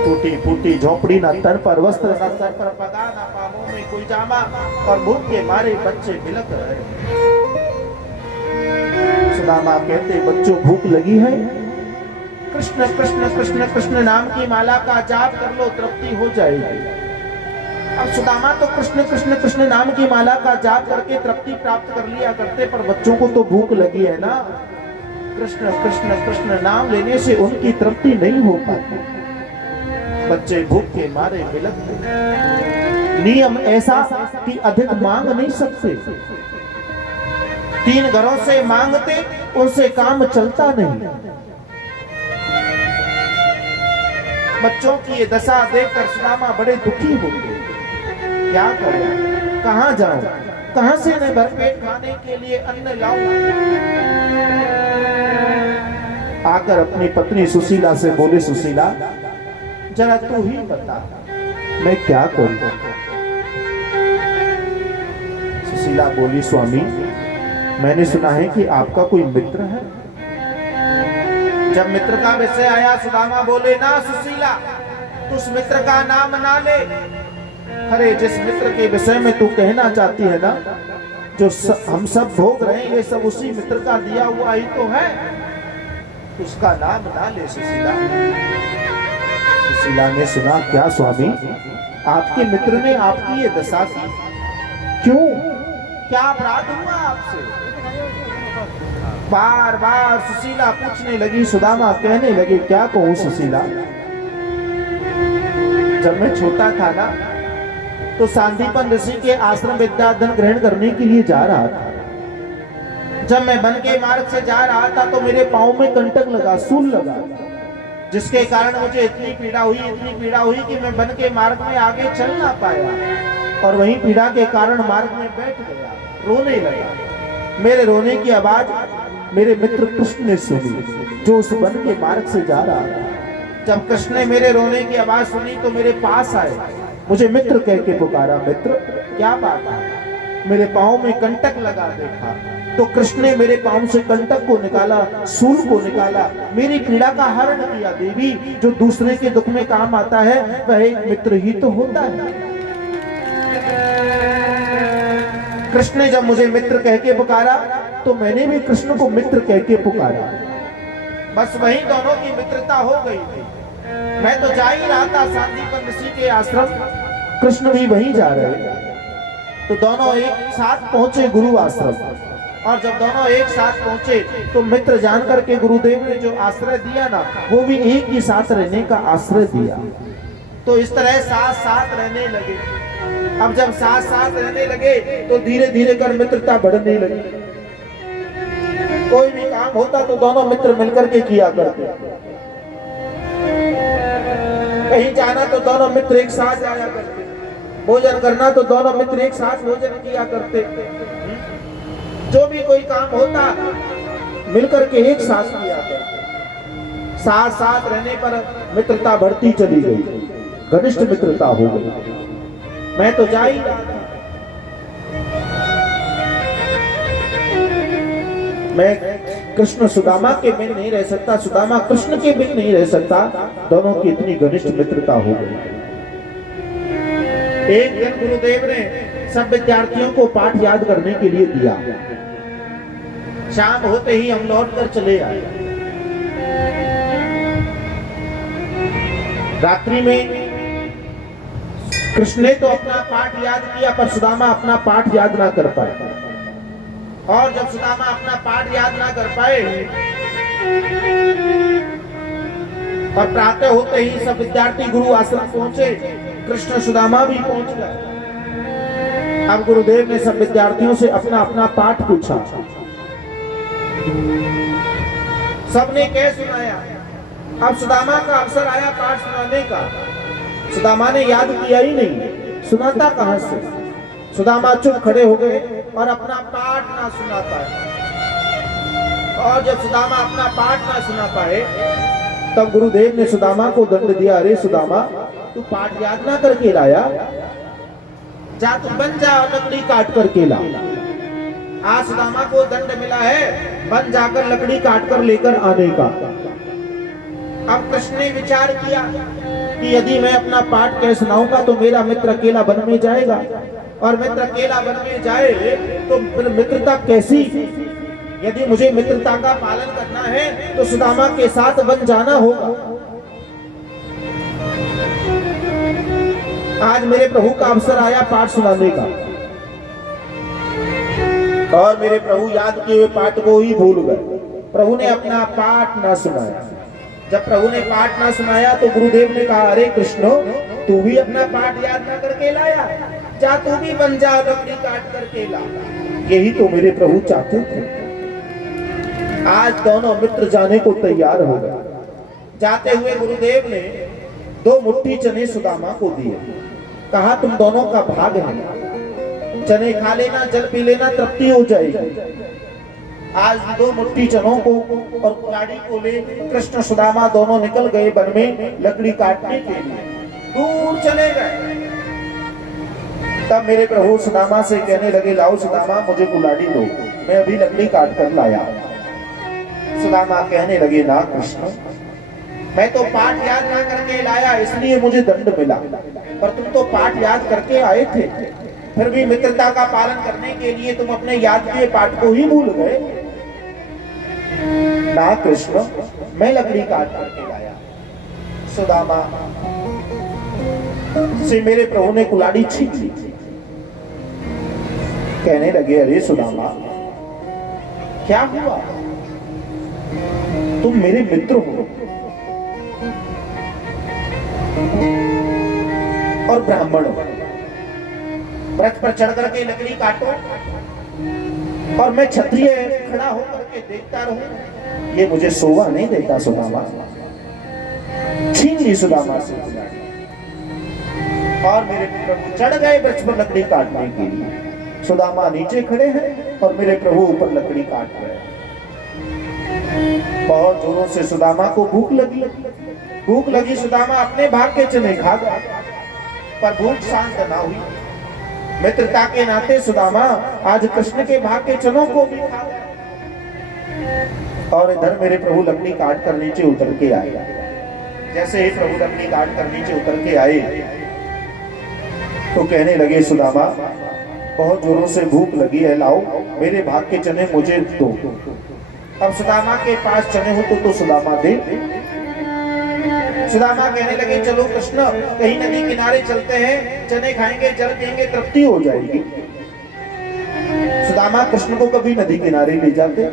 टूटी फूटी झोपड़ी, ना तन पर वस्त्र, ना सर पर पगा, ना पांवों में कोई जामा, और भूख के मारे बच्चे बिलख रहे। सुदामा कहते, बच्चों भूख लगी है, कृष्ण कृष्ण कृष्ण कृष्ण नाम की माला का जाप कर लो, तृप्ति हो जाएगी। अब सुदामा तो कृष्ण कृष्ण कृष्ण नाम की माला का जाप करके तृप्ति प्राप्त कर लिया करते, पर बच्चों को तो भूख लगी है ना। कृष्ण कृष्ण कृष्ण नाम लेने से उनकी तृप्ति नहीं हो पाती। बच्चे भूख के मारे बिलखते। नियम ऐसा कि अधिक मांग नहीं सकते। 3 घरों से मांगते, उनसे काम चलता नहीं। बच्चों की ये दशा देखकर सुदामा बड़े दुखी हो गए। क्या करूं, कहां जाऊं, कहां से मैं भरपेट खाने के लिए अन्न लाऊं। आकर अपनी पत्नी सुशीला से बोले, सुशीला जरा तू ही बता, मैं क्या करूं। सुशीला बोली, स्वामी मैंने सुना है कि आपका कोई मित्र है। जब मित्र का विषय आया, सुदामा बोले, ना सुशीला, तू उस मित्र का नाम ना ले। अरे जिस मित्र के विषय में तू कहना चाहती है ना, जो हम सब भोग रहे हैं, ये सब उसी मित्र का दिया हुआ ही तो है। उसका नाम ना ले सुशीला। सुशीला ने सुना, क्या स्वामी, आपके मित्र ने आपकी ये दशा की, क्यों, क्या अपराध हुआ आपसे? बार बार सुशीला पूछने लगी। सुदामा कहने लगे, क्या कहूं सुशीला, जब मैं छोटा था ना, तो सांदीपन ऋषि के आश्रम विद्याधन ग्रहण करने के लिए जा रहा था। जब मैं वन के मार्ग से जा रहा था तो मेरे पांव में कंटक लगा, सूल लगा, जिसके कारण मुझे इतनी पीड़ा हुई कि मैं वन के मार्ग में आगे चल ना पाया, और वहीं पीड़ा के कारण मार्ग में बैठ गया, रोने लगा। मेरे रोने की आवाज मेरे मित्र कृष्ण ने सुनी, जो उस वन के मार्ग से जा रहा था। जब कृष्ण ने मेरे रोने की आवाज सुनी तो मेरे पास आए, मुझे मित्र कह के पुकारा। मित्र, क्या बात है? मेरे पांव में कंटक लगा देखा तो कृष्ण ने मेरे पांव से कंटक को निकाला, सूल को निकाला, मेरी पीड़ा का हरण किया। देवी, जो दूसरे के दुख में काम आता है वह एक मित्र ही तो होता है। कृष्ण ने जब मुझे मित्र कह के पुकारा तो मैंने भी कृष्ण को मित्र कह के पुकारा। बस वहीं दोनों की मित्रता हो गई थी। मैं तो जा ही रहा था सांदीपन ऋषि के आश्रम, कृष्ण भी वहीं जा रहे थे। तो दोनों एक साथ पहुंचे गुरु आश्रम, और जब दोनों एक साथ पहुंचे तो मित्र जान करके गुरुदेव ने जो आश्रय दिया ना, वो भी एक ही साथ रहने का आश्रय दिया। तो इस तरह साथ साथ रहने लगे। अब जब साथ साथ रहने लगे तो धीरे धीरे कर मित्रता बढ़ने लगी। कोई भी काम होता तो दोनों मित्र मिलकर के किया करते। कहीं जाना तो दोनों मित्र एक साथ जाया करते, भोजन करना तो दोनों मित्र एक साथ भोजन किया करते। जो भी कोई काम होता मिलकर के एक साथ किया करते। साथ साथ रहने पर मित्रता बढ़ती चली गई, घनिष्ठ मित्रता हो गई। मैं तो जा ही रहा था, मैं कृष्ण सुदामा के बिन नहीं रह सकता, सुदामा कृष्ण के बिन नहीं रह सकता। दोनों की इतनी घनिष्ठ मित्रता हो गई। एक दिन गुरुदेव ने सब विद्यार्थियों को पाठ याद करने के लिए दिया। शाम होते ही हम लौट कर चले आए। रात्रि में कृष्ण ने तो अपना पाठ याद किया, पर सुदामा अपना पाठ याद ना कर पाए। और जब सुदामा अपना पाठ याद ना कर पाए और प्रातः होते ही सब विद्यार्थी गुरु आश्रम पहुंचे, कृष्ण सुदामा भी पहुंच गए। अब गुरुदेव ने सब विद्यार्थियों से अपना अपना पाठ पूछा। सबने कह सुनाया। अब सुदामा का अवसर आया पाठ सुनाने का। सुदामा ने याद किया ही नहीं, सुनाता कहां से। सुदामा चुप खड़े हो गए और अपना पाठ ना सुना पाए। और जब सुदामा अपना पाठ ना सुना पाए तब गुरुदेव ने सुदामा को दंड दिया। अरे सुदामा, तू पाठ याद ना करके लाया, जा तू बन जा और लकड़ी काट करके ला। आज सुदामा को दंड मिला है बन जाकर लकड़ी काट कर लेकर आने का। अब कृष्ण ने विचार किया कि यदि मैं अपना पाठ कह सुनाऊंगा तो मेरा मित्र अकेला वन में जाएगा, और मित्र अकेला वन में जाए तो फिर मित्रता कैसी। यदि मुझे मित्रता का पालन करना है तो सुदामा के साथ वन जाना होगा। आज मेरे प्रभु का अवसर आया पाठ सुनाने का, और मेरे प्रभु याद किए हुए पाठ को ही भूल गए। प्रभु ने अपना पाठ ना सुनाया। जब प्रभु ने पाठ ना सुनाया तो गुरुदेव ने कहा, अरे कृष्ण, तू भी अपना पाठ याद ना करके लाया, जा तू भी बन जा लकड़ी काट करके ला। यही तो मेरे प्रभु चाहते थे। आज दोनों मित्र जाने को तैयार हो गए। जाते हुए गुरुदेव ने 2 मुट्ठी चने सुदामा को दिए। कहा, तुम दोनों का भाग है, चने खा लेना, जल पी लेना, तृप्ति हो जाएगी। आज 2 मुट्ठी चनों को और कुल्हाड़ी को ले कृष्ण सुदामा दोनों निकल गए वन में लकड़ी काटने के लिए। दूर चले गए। तब मेरे प्रभु सुदामा से कहने लगे, लाओ सुदामा, मुझे कुल्हाड़ी दो, मैं अभी लकड़ी काट कर लाया। सुदामा कहने लगे, ना कृष्ण, मैं तो पाठ याद ना करके लाया इसलिए मुझे दंड मिला, पर तुम तो पाठ याद करके आए थे। फिर भी मित्रता का पालन करने के लिए तुम अपने याद किए पाठ को ही भूल गए। ना कृष्ण, मैं लकड़ी काट करके लाया। सुदामा से मेरे प्रभु ने कुल्हाड़ी छीन ली। कहने लगे, अरे सुदामा, क्या हुआ? तुम मेरे मित्र हो और ब्राह्मण हो। व्रत पर चढ़ करके लकड़ी काटो और मैं क्षत्रिय खड़ा होकर के देखता रहूं, ये मुझे शोभा नहीं देता। सुदामा छीन ली सुदामा से कुल्हाड़ी और मेरे प्रभु चढ़ गए वृक्ष पर लकड़ी काटने के लिए। सुदामा नीचे खड़े हैं और मेरे प्रभु ऊपर लकड़ी काट रहे हैं। बहुत जोरों से सुदामा को भूख लगी। भूख लगी, सुदामा अपने भाग के चने खा गया, पर भूख शांत ना हुई। मित्रता के नाते सुदामा आज कृष्ण के भाग के चनों को भी खा गया। और इधर मेरे प्रभु लकड़ी काट कर नीचे उतर के आए। जैसे ही प्रभु लकड़ी काट कर नीचे उतर के आए तो कहने लगे, सुदामा, बहुत जोरों से भूख लगी है, लाओ मेरे भाग के चने मुझे दो। अब सुदामा के पास चने हो तो सुदामा दे। सुदामा कहने लगे, चलो कृष्ण, कहीं नदी किनारे चलते हैं, चने खाएंगे, जल पिएंगे, तृप्ति हो जाएगी। सुदामा कृष्ण को कभी नदी किनारे ले जाते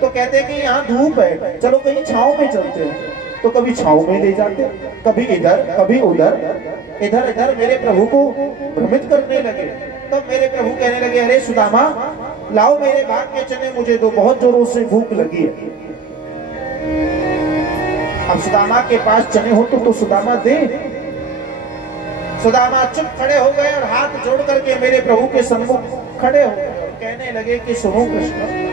तो कहते कि यहाँ धूप है, चलो कहीं छांव में चलते हैं, तो कभी छांव में ले जाते, कभी इधर कभी उधर, इधर इधर मेरे प्रभु को भ्रमित करने लगे। तब मेरे प्रभु कहने लगे, अरे सुदामा, लाओ मेरे भाग के चने मुझे दो, बहुत जोरों से भूख लगी है। अब सुदामा के पास चने हो तो सुदामा दे। सुदामा चुप खड़े हो गए और हाथ जोड़ करके मेरे प्रभु के सम्मुख खड़े हो गए। कहने लगे कि सुनो कृष्ण,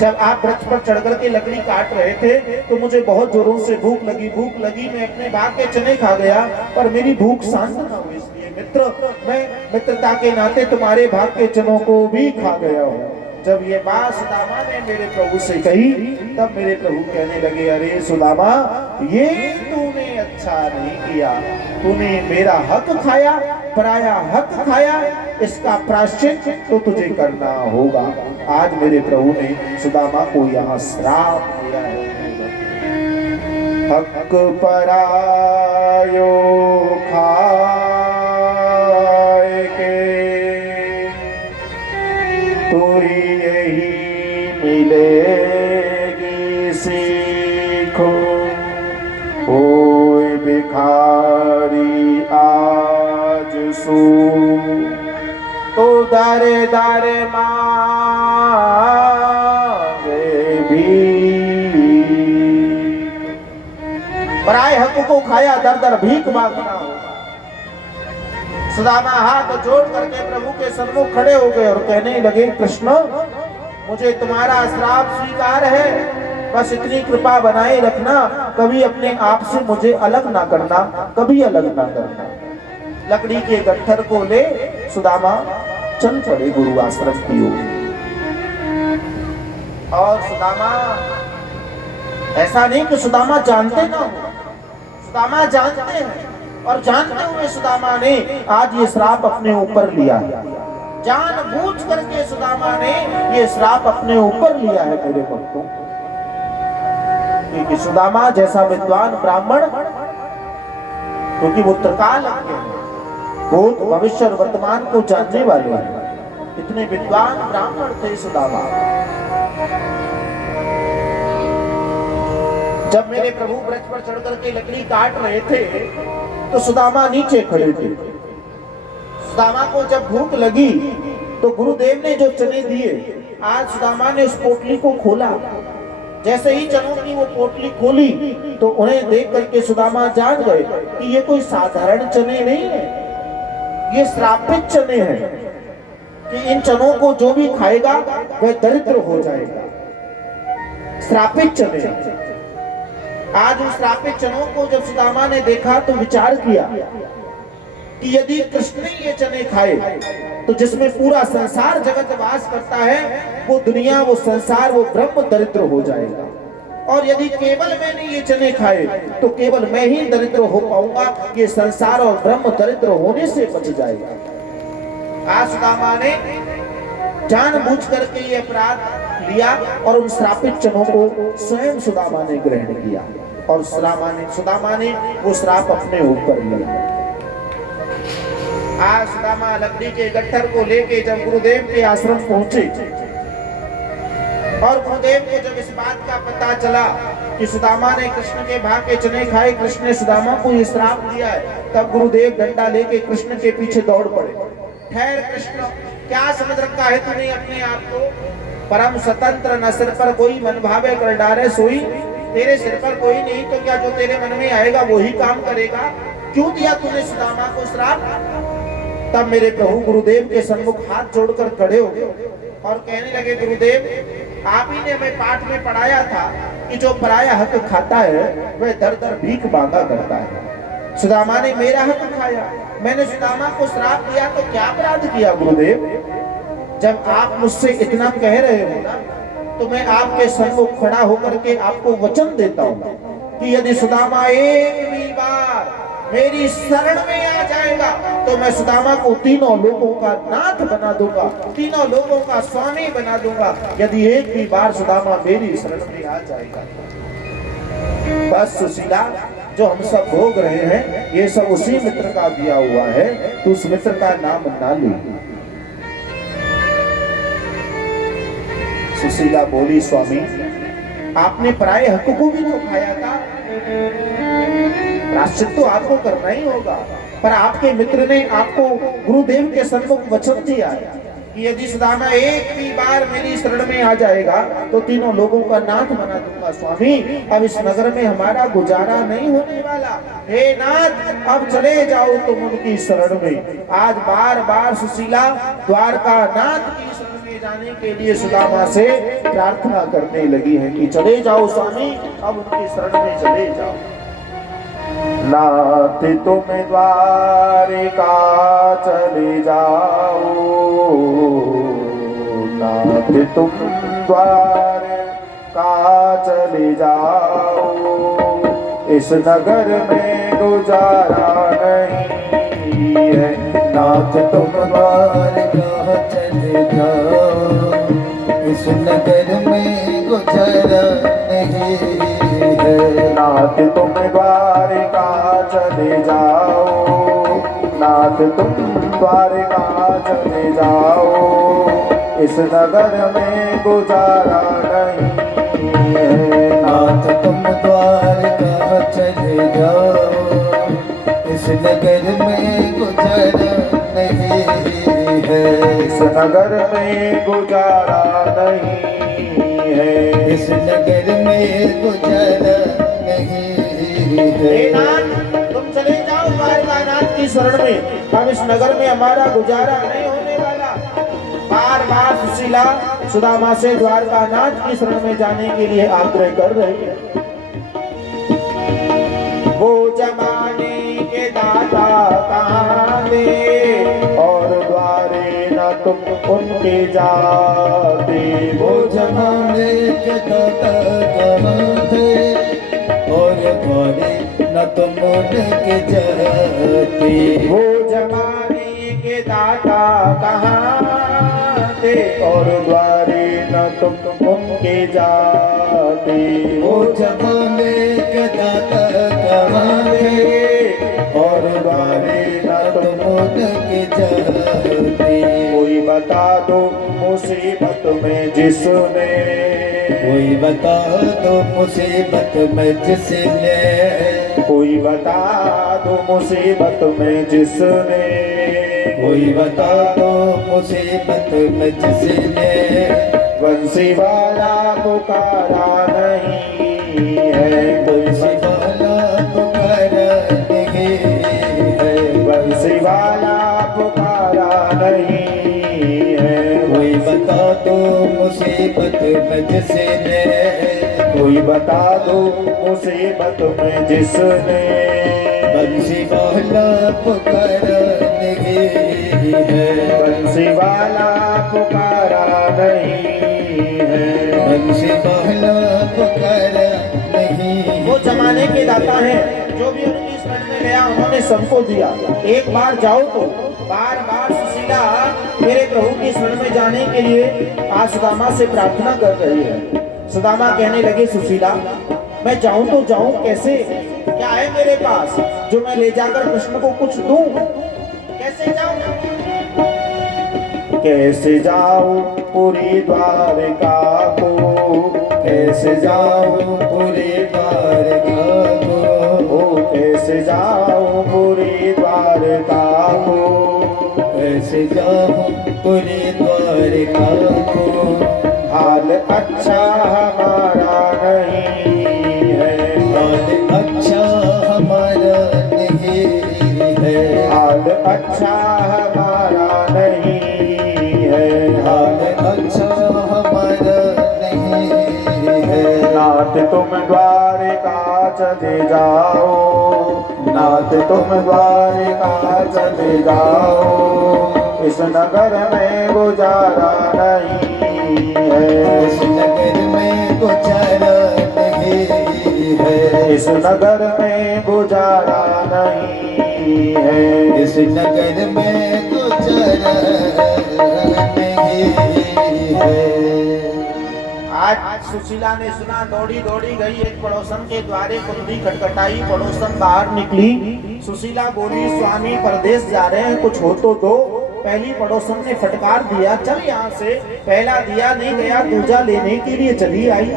जब आप वृक्ष पर चढ़ करके लकड़ी काट रहे थे तो मुझे बहुत जोरों से भूख लगी, मैं अपने भाग के चने खा गया, पर मेरी भूख शांत ना हुई, इसलिए मित्र, मैं मित्रता के नाते तुम्हारे भाग के चनों को भी खा गया हूँ। जब ये बात सुदामा ने मेरे प्रभु से कही तब मेरे प्रभु कहने लगे, अरे सुदामा, ये तूने अच्छा अच्छा नहीं किया, तूने मेरा हक खाया, पराया हक खाया, इसका प्रायश्चित तो तुझे करना होगा। आज मेरे प्रभु ने सुदामा को यहाँ श्राप दिया है। हक परायो खाए के तू ही यही मिलेगी सीखो, ओए भिखारी आज सो तो दारे दारे मांगे भी। पराए हक को खाया, दर दर भीख मांगना होगा। सुदामा हाथ जोड़ करके प्रभु के सम्मुख खड़े हो गए और कहने लगे, कृष्ण मुझे तुम्हारा श्राप स्वीकार है, बस इतनी कृपा बनाए रखना, कभी अपने आप से मुझे अलग ना करना, कभी अलग ना करना। लकड़ी के गट्ठर को ले सुदामा चल पड़े गुरु आश्रम की ओर। और सुदामा, ऐसा नहीं कि सुदामा जानते ना हो, सुदामा जानते हैं, और जानते हुए सुदामा ने आज ये श्राप अपने ऊपर लिया है। जानबूझ करके सुदामा ने ये श्राप अपने ऊपर लिया है मेरे भक्तों। क्योंकि सुदामा जैसा विद्वान ब्राह्मण, क्योंकि वो त्रिकालज्ञ है, भूत भविष्य और वर्तमान को जानने वाले हैं, इतने विद्वान ब्राह्मण थे सुदामा। जब मेरे प्रभु ब्रज पर चढ़ करके लकड़ी काट रहे थे तो सुदामा नीचे खड़े थे। सुदामा को जब भूख लगी तो गुरुदेव ने जो चने दिए, आज सुदामा ने उस पोटली को खोला। जैसे ही चनों की वो पोटली खोली तो उन्हें देख करके सुदामा जान गए कि ये कोई साधारण चने नहीं है, ये श्रापित चने हैं, कि इन चनों को जो भी खाएगा वह दरिद्र हो जाएगा। श्रापित चने। आज उस श्रापित चनों को जब सुदामा ने देखा तो विचार किया कि यदि कृष्ण ने ये चने खाए तो जिसमें पूरा संसार जगत वास करता है, वो दुनिया, वो संसार, वो ब्रह्म दरिद्र हो जाएगा। और यदि केवल मैंने ये चने खाए तो केवल मैं ही दरिद्र हो पाऊंगा, ये संसार और ब्रह्म दरिद्र होने से बच जाएगा। आज सुदामा ने जानबूझ करके ये अपराध लिया और उन श्रापित चनों को स्वयं सुदामा ने ग्रहण किया और सुदामा ने वो श्राप अपने ऊपर लिया। आज सुदामा लकड़ी के गट्ठर को लेके जब गुरुदेव के आश्रम पहुंचे और गुरुदेव को जब इस बात का पता चला कि सुदामा ने कृष्ण के भाग के चने खाए, कृष्ण ने सुदामा को ये श्राप दिया है, तब गुरुदेव डंडा लेके कृष्ण के पीछे दौड़ पड़े। ठहर कृष्ण, क्या समझ रखा है तूने अपने आप को? परम स्वतंत्र, न सिर पर कोई मन भावे कर डारे सोई। तेरे सिर पर कोई नहीं तो क्या जो तेरे मन में आएगा वही काम करेगा? क्यों दिया तूने सुदामा को श्राप? तब मेरे प्रभु गुरुदेव के सम्मुख हाथ जोड़कर खड़े हो गए और कहने लगे, गुरुदेव आप ही ने हमें पाठ में पढ़ाया था कि जो पराया हक खाता है वह दर दर भीख मांगा करता है। सुदामा ने मेरा हक खाया, मैंने सुदामा को श्राप दिया तो क्या अपराध किया गुरुदेव? जब आप मुझसे इतना कह रहे हो ना, तो मैं आपके सम्मुख खड़ा होकर के आपको वचन देता हूँ कि यदि सुदामा एक भी बार मेरी शरण में आ जाएगा तो मैं सुदामा को तीनों लोगों का नाथ बना दूंगा, तीनों लोगों का स्वामी बना दूंगा, यदि एक भी बार सुदामा मेरी शरण में आ जाएगा। बस सुशीला, जो हम सब भोग रहे हैं ये सब उसी मित्र का दिया हुआ है, तू उस मित्र का नाम ना ले। सुशीला बोली, स्वामी आपने पराये हक को भी तो खाया था, प्रायश्चित तो आपको करना ही होगा, पर आपके मित्र ने आपको गुरुदेव के सम्मुख वचन दिया है कि यदि सुदामा एक भी बार मेरी शरण में आ जाएगा तो तीनों लोगों का नाथ बना दूंगा। स्वामी अब इस नगर में हमारा गुजारा नहीं होने वाला, हे नाथ अब चले जाओ तुम उनकी शरण में। आज बार बार सुशीला द्वारका नाथ की शरण में जाने के लिए सुदामा से प्रार्थना करने लगी है कि चले जाओ स्वामी, अब उनकी शरण में चले जाओ। नाथ तुम द्वारिका चले जाओ, नाथ तुम द्वारिका चले जाओ, इस नगर में गुजारा नहीं है। नाथ तुम द्वारका चले जाओ, इस नगर में गुजारा नहीं है। नाथ तुम द्वारका चले जाओ, नाथ तुम द्वारका चले जाओ, इस नगर में गुजारा नहीं है। नाथ तुम द्वारका चले जाओ, इस नगर में गुजारा नहीं है। इस नगर में गुजारा नहीं है। इस नगर में गुजारा नहीं हे है। नाथ तुम चले जाओ द्वारकानाथ की शरण में, अब इस नगर में हमारा गुजारा नहीं होने वाला। बार बार सुशीला सुदामा से द्वारकानाथ की शरण में जाने के लिए आग्रह कर रही है। वो जमाने के दाता कहाँ थे और द्वारे न तुम उनके जाते। वो जमाने के दाता कहाँ थे और द्वारे न तुम उनके जाते। वो जमाने के दाता कहाँ थे और द्वारे न तुम उनके जाते। वो जमाने के दाता कहाँ थे और द्वारे न तुम उनके जाते। कोई बता दो मुसीबत में जिसने, कोई बता दो मुसीबत में जिसने, कोई बता दो मुसीबत में जिसने, कोई बता दो मुसीबत में जिसने, बंसी वाला पुकारा नहीं है। बंसी वाला पुकारा नहीं है। बंसी वाला पुकारा नहीं है। कोई बता दो मुसीबत में जिसने, कोई बता दो मुसीबत में जिसने, बंसी वाला पुकारा नहीं है। बंसी वाला पुकारा नहीं है। बंसी वाला पुकारा नहीं। वो जमाने के दाता हैं, जो भी उनकी शरण में गया उन्होंने सबको दिया। एक बार जाओ तो बार बार सुशीला मेरे प्रभु की शरण में जाने के लिए आज सुदामा से प्रार्थना कर रही है। सुदामा कहने लगे सुशीला मैं जाऊं तो जाऊं कैसे, क्या है मेरे पास जो मैं ले जाकर कृष्ण को कुछ दूं, कैसे जाऊं, कैसे जाऊं पूरी द्वारका को, कैसे जाऊं पूरे द्वारका को, ओ कैसे जाऊं पूरी द्वारका को, कैसे जाऊं पूरे द्वारका को। हाल अच्छा हमारा नहीं है, हाल अच्छा हमारा नहीं है। हाल अच्छा हमारा नहीं है। हाल अच्छा हमारा नहीं है। नाथ तुम द्वारका चले जाओ, नाथ तुम द्वारका चले जाओ, इस नगर में गुजारा नहीं है। इस नगर में गुजारा नहीं है। इस नगर में गुजारा नहीं है। इस नगर में गुजारा नहीं है। आज सुशीला ने सुना, दौड़ी दौड़ी गई, एक पड़ोसन के द्वारे कुंडी खटखटाई, पड़ोसन बाहर निकली। सुशीला बोली स्वामी परदेश जा रहे हैं, कुछ हो तो दो। पहली पड़ोसन ने फटकार दिया, चल यहाँ से। पहला दिया नहीं गया, दूजा लेने के लिए चली आई।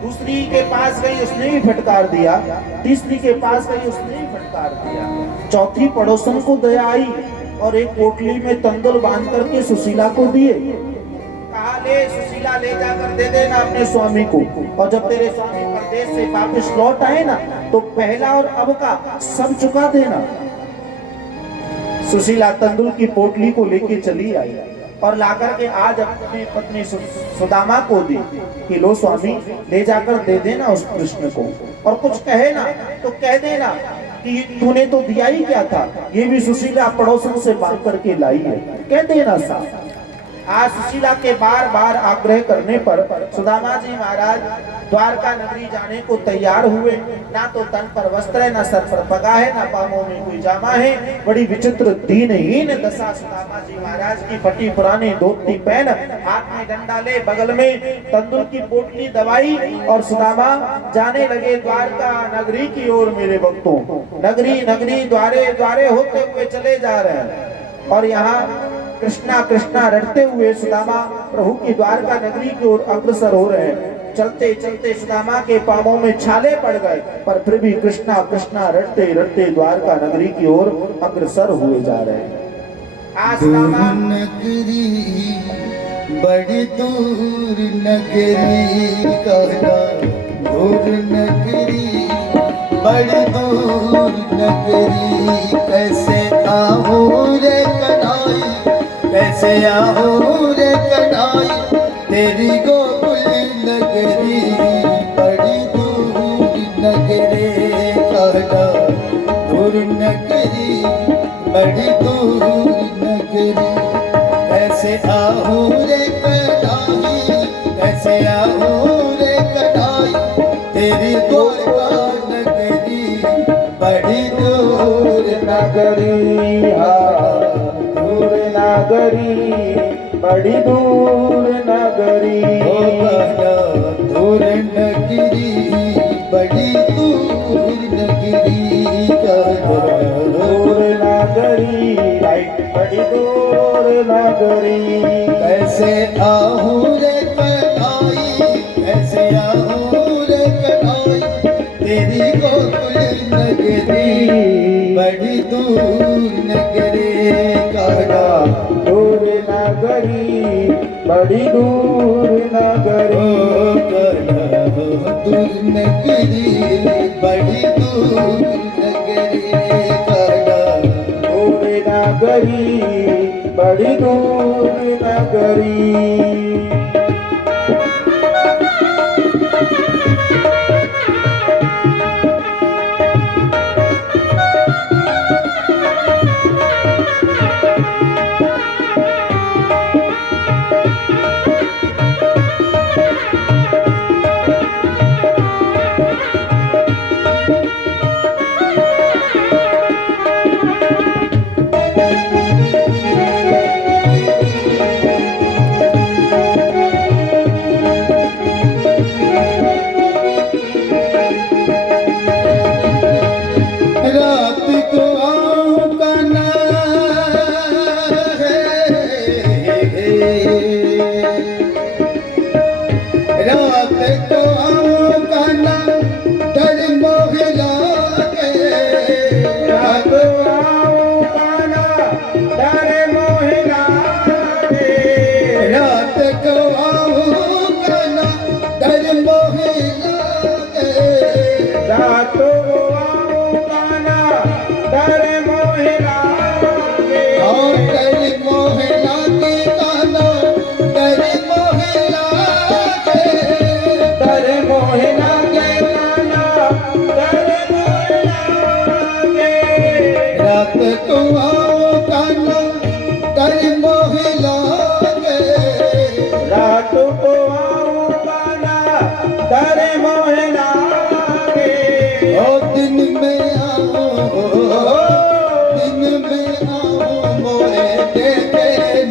दूसरी के पास गई, उसने भी फटकार दिया। तीसरी के पास गई, उसने भी फटकार दिया। चौथी पड़ोसन को दया आई और एक पोटली में तंदुल बांध करके सुशीला को दिए। कहा ले सुशीला, ले जाकर दे देना अपने स्वामी को, और जब तेरे स्वामी परदेश से वापस लौट आए ना तो पहला और अब का सब चुका देना। सुशीला तंदुल की पोटली को लेके चली आई और लाकर के आज अपनी पत्नी सुदामा को दी कि लो स्वामी, ले जाकर दे देना उस कृष्ण को, और कुछ कहे ना तो कह देना कि तूने तो दिया ही क्या था, ये भी सुशीला पड़ोसन से मांग करके लाई है, कह देना साहब। आज सुशीला के बार बार आग्रह करने पर सुदामा जी महाराज द्वारका नगरी जाने को तैयार हुए। ना तो तन पर वस्त्र है, ना सर पर पगा है, ना पांवों में कोई जामा है। बड़ी विचित्र दीनहीन दशा सुदामा जी महाराज की। फटी पुरानी धोती पहन, हाथ में डंडा ले, बगल में तंदुर की पोटली दवाई, और सुदामा जाने लगे द्वारका नगरी की ओर। मेरे भक्तों, नगरी नगरी द्वारे द्वारे होते हुए चले जा रहे हैं। और यहाँ कृष्णा कृष्णा रटते हुए सुदामा प्रभु की द्वारका नगरी की ओर अग्रसर हो रहे हैं। चलते चलते सुदामा के पांवों में छाले पड़ गए, पर फिर भी कृष्णा कृष्णा रटते रटते द्वारका नगरी की ओर अग्रसर हुए जा रहे हैं। आज सुदामा नगरी बड़ी दूर नगरी कहना, दूर नगरी बड़ी दूर नगरी, कैसे आहू रे कनाई, कैसे आहू रे कनाई, तेरी गोकुल नगरी बड़ी दूर नगरी कहना, दूर नगरी बड़ी दूर नगरी, कैसे आहू रे कनाई, कैसे आहू रे कनाई, तेरी द्वारका नगरी बड़ी दूर नगरी, हाँ दूर नगरी बड़ी दूर नगरी, दूर नगरी बड़ी दूर नगरी, दूर नगरी बड़ी दूर नगरी, कैसे आहू रे कनाई, कैसे आहू रे कनाई, तेरी गोकुल नगरी बड़ी दूर नगरी कहना, दूर नगरी बड़ी दूर नगरी, दूर नगरी बड़ी दूर नगरी कहना, दूर नगरी बड़ी दूर नगरी।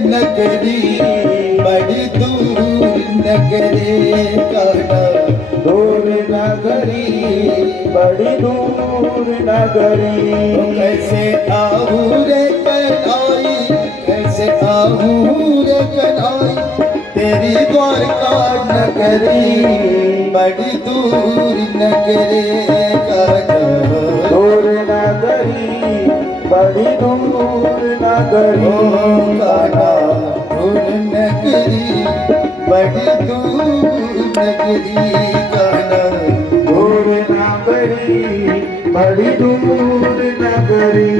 नगरी बड़ी दूर नगरी कहना, दूर नगरी बड़ी दूर नगरी, कैसे आहू रे कनाई, कैसे आहू रे कनाई, तेरी द्वारका नगरी बड़ी दूर नगरी कहना, दूर नगरी बड़ी दूर नगरी कहना, दूर नगरी बड़ी दूर नगरी कहना, दूर नगरी बड़ी दूर नगरी।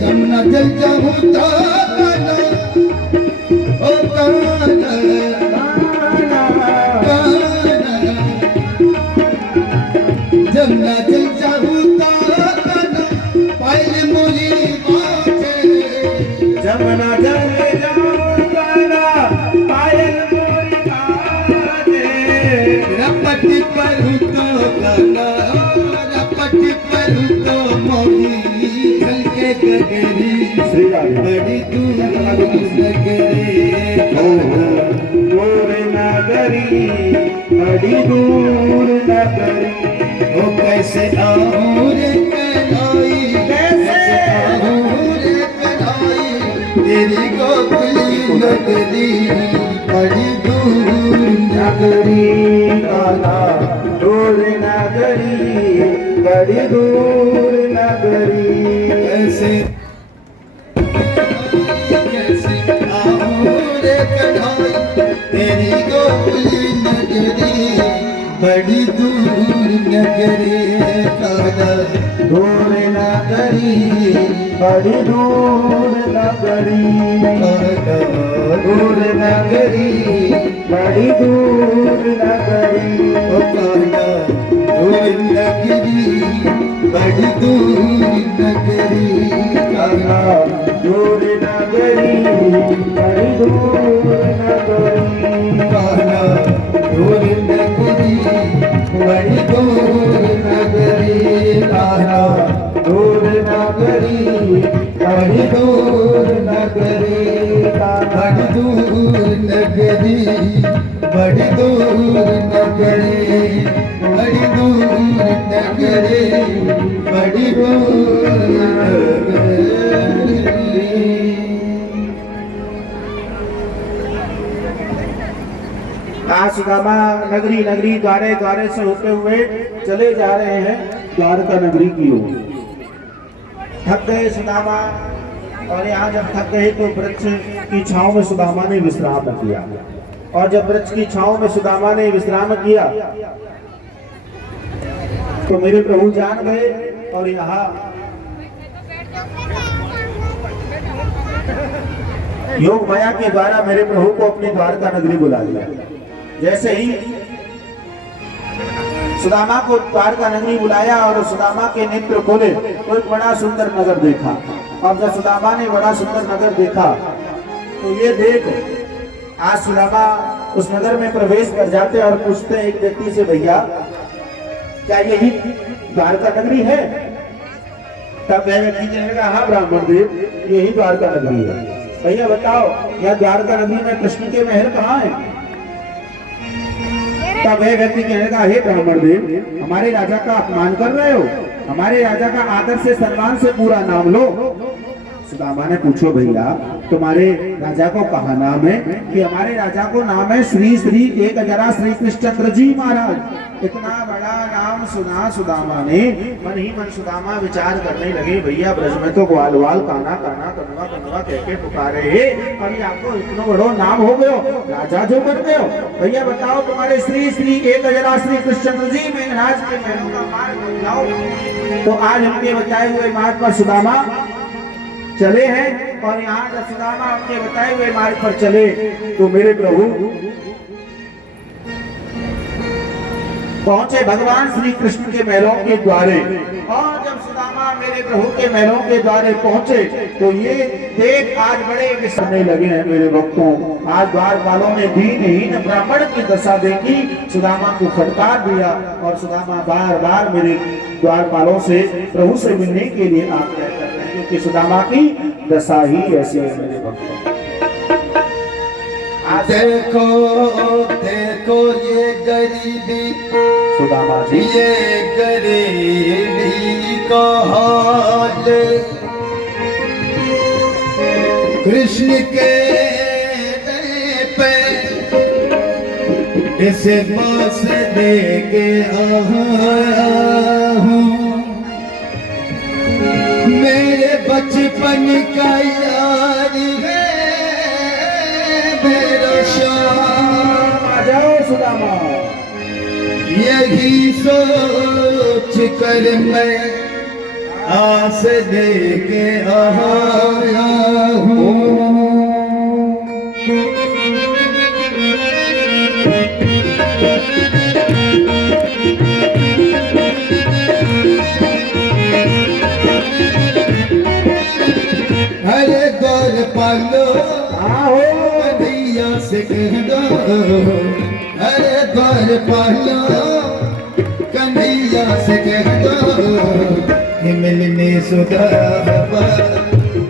जमुना जल जाऊं तो काना ओ काना काना जमुना जल जाऊं तो काना पायल मोरी बाजे जमुना जल जाऊं काना पायल मोरी बाजे रपटी पर तो काना रपटी पर तो मोरी चल के गगरी बड़ी दूर नगरी दूर नगरी बड़ी दूर नगरी ओ कैसे आऊं रे कन्हई कैसे आऊं रे कन्हई तेरी गोकुली नगरी बड़ी दूर नगरी काना दूर नगरी बड़ी दूर नगरी कैसे कैसे आऊं रे कन्हई तेरी गोकुली नगरी बड़ी दूर नगरी काना दूर नगरी बड़ी दूर नगरी दूर नगरी बड़ी दूर नगरी ओ काना दूर नगरी बड़ी दूर नगरी काना दूर नगरी बड़ी दूर नगरी काना दूर नगरी बड़ी दूर नगरी काना दूर नगरी बड़ी दूर नगरी बड़ी दूर नगरी बड़ी दूर नगरी बड़ी दूर नगरी बड़ी दूर नगरी आज सुदामा नगरी नगरी द्वारे द्वारे से होते हुए चले जा रहे हैं द्वारका नगरी की ओर। थक गए सुदामा और यहाँ जब थक गए तो वृक्ष की छांव में सुदामा ने विश्राम किया। और जब वृक्ष की छांव में सुदामा ने विश्राम किया तो मेरे प्रभु जान गए और यहाँ योग माया के द्वारा मेरे प्रभु को अपनी द्वारका नगरी बुला लिया। जैसे ही सुदामा को द्वारका नगरी बुलाया और सुदामा के नेत्र खोले तो एक बड़ा सुंदर नगर देखा। और जब सुदामा ने बड़ा सुंदर नगर देखा तो ये देख आज सुदामा उस नगर में प्रवेश कर जाते और पूछते एक व्यक्ति से, भैया क्या यही द्वारका नगरी है? तब वह व्यक्ति कहने लगा, हाँ ब्राह्मण देव, यही द्वारका नगरी है। भैया बताओ यह द्वारका नगरी में कृष्ण के महल कहाँ है? तब वह व्यक्ति कहने लगा, हे ब्राह्मण देव, हमारे राजा का अपमान कर रहे हो, हमारे राजा का आदर से सम्मान से पूरा नाम लो। सुदामा ने पूछो, भैया तुम्हारे राजा को कहा नाम है? कि हमारे राजा को नाम है श्री श्री एक हजारा श्री कृष्णचंद्र जी महाराज। इतना बड़ा नाम सुना सुदामा ने, मन ही मन सुदामा विचार करने लगे, भैया ब्रज में तो ग्वाल वाल काना काना कनुआ कनुआ कह के पुकारे है और ये आपको इतना बड़ो नाम हो गयो, राजा जो बन गयो। भैया बताओ तुम्हारे श्री श्री एक हजारा श्री कृष्णचंद्र जी महाराज के महलों का मार्ग बताओ। तो आज उनके बताए हुए मार्ग पर सुदामा चले हैं। और यहाँ जब सुदामा अपने बताए हुए मार्ग पर चले तो मेरे प्रभु पहुंचे भगवान श्री कृष्ण के महलों के द्वारे। और जब सुदामा मेरे प्रभु के महलों के द्वारे पहुंचे तो ये देख आज बड़े विसरने लगे हैं मेरे भक्तों। आज द्वारपालों ने दीनहीन ब्राह्मण की दशा देखी, सुदामा को फटकार दिया और सुदामा बार बार मेरे द्वारपालों से प्रभु से मिलने के लिए आग्रह करते हैं, क्योंकि सुदामा की दशा ही ऐसी है मेरे भक्तों। देखो देखो ये गरीबी सुदामा जी, ये गरीबी का हाल कृष्ण के दर पे इसे पास देके आया हूँ। मेरे बचपन का यार है मेरा श्याम। आ जाओ सुदामा। यही सोच कर मैं आस लेके आया हूँ। अरे गौर पालो आओ कन्हैया से कह दो, अरे गौर पालो कन्हैया से कह दो कि मिलने सुधा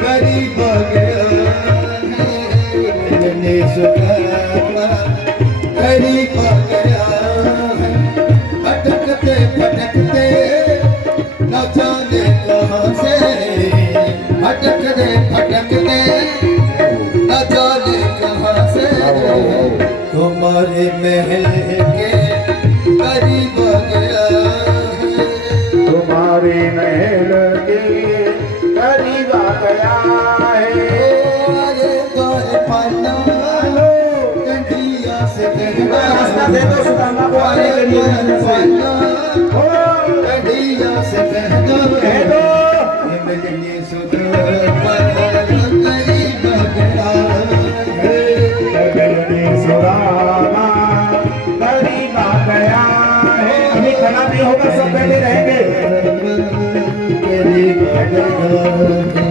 गरीब आ गया है, मिलने सुधा गरीब आ गया है। भटकते भटकते न जाने कहाँ से, भटकते भटकते न जाने कहाँ से तुम्हारे महल के करीब आ गया है। तुम्हारे महल के करीब आ गया है। अरे गौर पालो कन्हैया से कहना, रास्ता दे दो सुदामा को आने के लिए। पालो कन्हैया से कह दो, कह दो मिलने सुधा गरीब आ गया है। मिलने सुदामा करीब आ गया है। अभी खड़ा नहीं होगा, सब बैठे रहेंगे। गरीब आ गया है,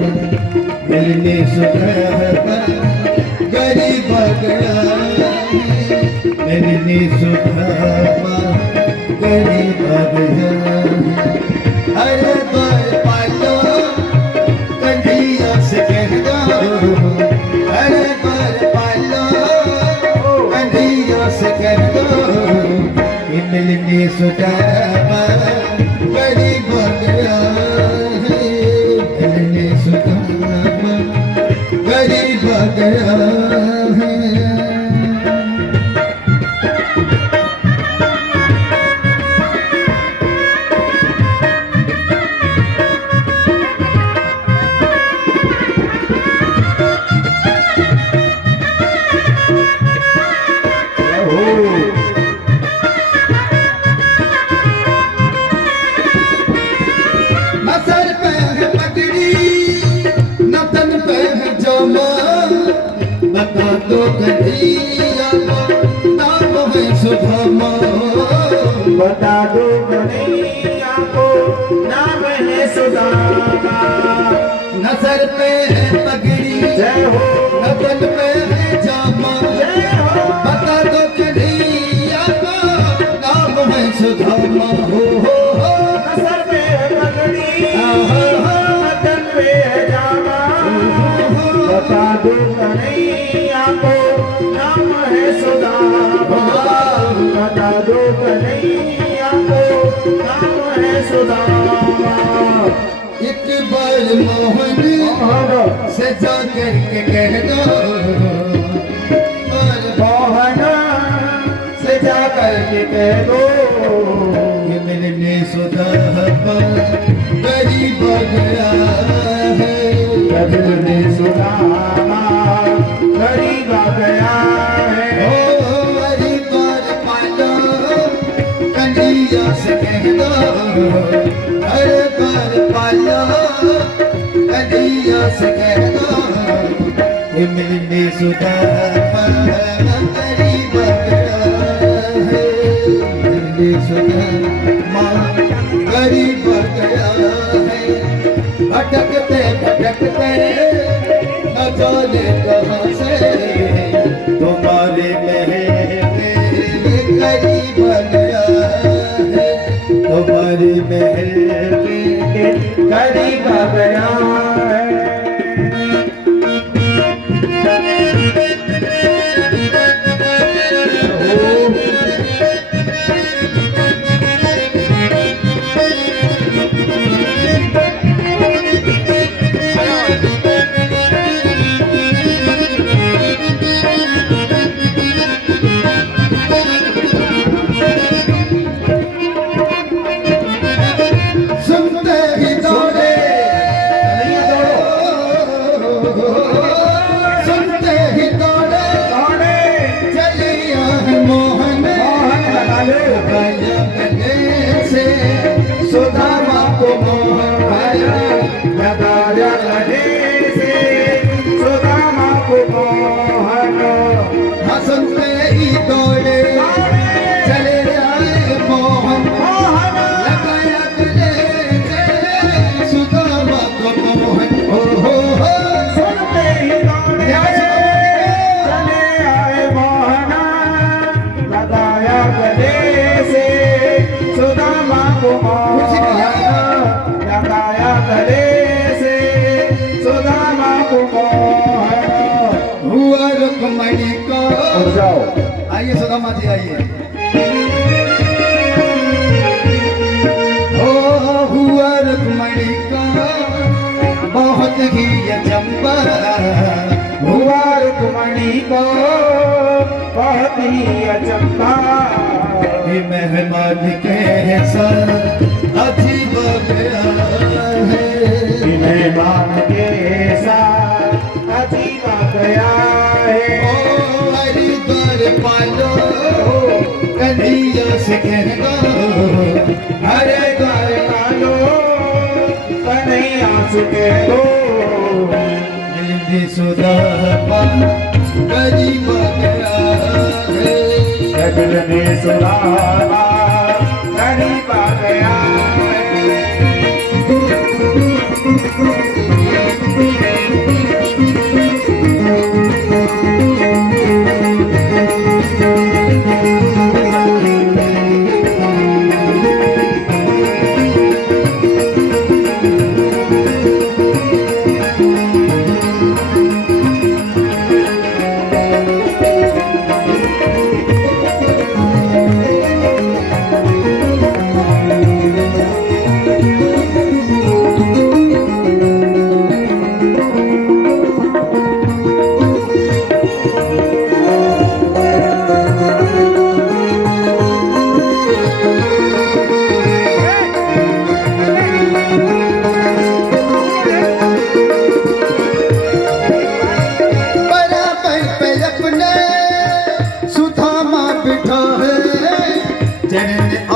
मिलने सुधा गरीब आ गया है, मिलने सुधा गरीब आ गया है। अरे गौर पालो कन्हैया से कह दो, अरे गौर पालो कन्हैया से कह दो कि मिलने सुधा गरीब आ गया है, मिलने सुधा गरीब आ गया है। न सर पे है पगड़ी न तन पे है जामा, बता दो कन्हैया को नाम है सुदामा। बता दो कन्हैया को नाम है सुदामा। न सर पे है पगड़ी जय हो न तन पे है जामा, जय हो। बता दो कन्हैया को नाम है सुदामा। हो सर पे पगड़ी बदन पे जामा। बता दो कन्हैया को नाम है सुदामा। बता दो कन्हैया को नाम है सुदामा। एक बार मोहन से जा करके कह दो, और मोहन से जा करके कह दो ये मिलने सुधा गरीब आ गया है, मिलने सुदामा गरीब आ गया है। ओ हरी बार पालो कन्हैया से कह दो, हर बार पालो कन्हैया से कह दो ये मिलने सुधा गरीब आ गया है, मिलने सुधा गरीब आ गया है। भटकते भटकते न जाने कहाँ से तुम्हारे महल के करीब आ गया है, तुम्हारे महल के करीब आ गया है। आइए सुदामा जी आइए। ओ हुआ रुक्मणी का बहुत ही अचंबा, हुआ रुक्मणी को बहुत ही अचंभा, ये मेहमान के साथ अजीब गया है, कि मेहमान के साथ अजीब गया है। ओ हरिद्वार पालो कन्हैया से कह दो, हरे द्वार कालो कन्हैया से कह दो, मिलने सुदामा गरीब गया है, मिलने सुदामा गरीब गया है।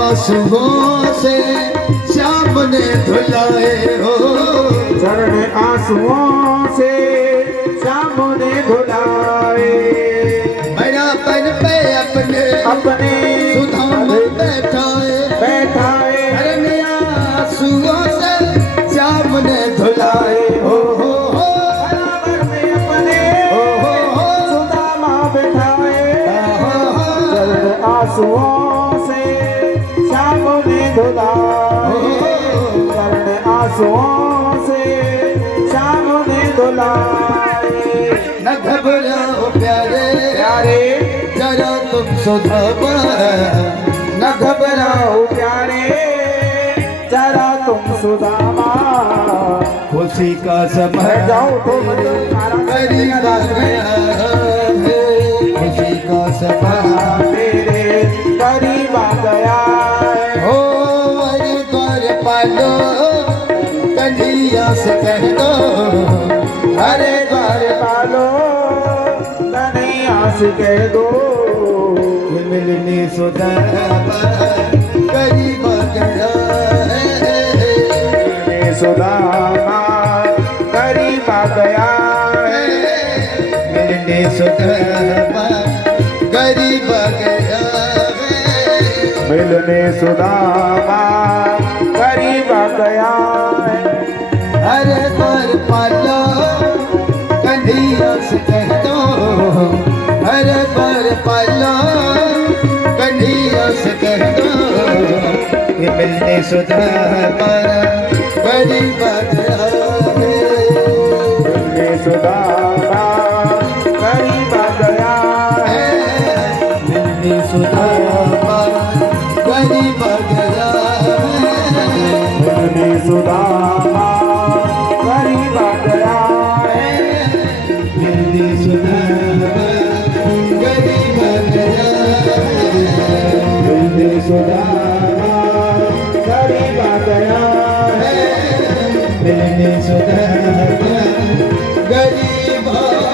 आंसुओं से श्याम ने धुलाए हो, चरण आंसुओं से श्याम ने धुलाए, मेरा पन पे अपने अपने सुदामा बैठाए, बैठाए, चरण आंसुओं से श्याम ने धुलाए हो, बराबर में अपने सुदामा बैठाए, चरण आंसुओं से श्याम ने धुलाए, चरण आंसुओं से श्याम ने धुलाए। न घबराओ प्यारे प्यारे जरा तुम सुदामा, न घबराओ प्यारे जरा तुम सुदामा, खुशी का समय जाओ तो करीब आ गया है, खुशी का समय मेरे करीब आ गया है। हो हरिद्वार पालो कन्हैया से कह दो, हरे द्वार पालो कन्हैया से कह दो, मिलने सुदामा करीब आ गया है, मिलने सुदामा करीब आ गया है, मिलने सुदामा करीब आ गया है, मिलने सुदामा करीब आ गया है। हरे द्वार पालो कन्हैया से कह दो, हरे द्वार पालो कन्हैया से कह दो, ये मिलने सुदामा करीब आ गया है, मिलने सुदामा करीब आ गया है, मिलने सुदामा करीब आ गया है, मिलने सुदामा करीब आ गया है, मिलने सुदामा करीब आ गया है, मिलने सुदामा करीब आ गया है, मिलने सुदामा गरीब आ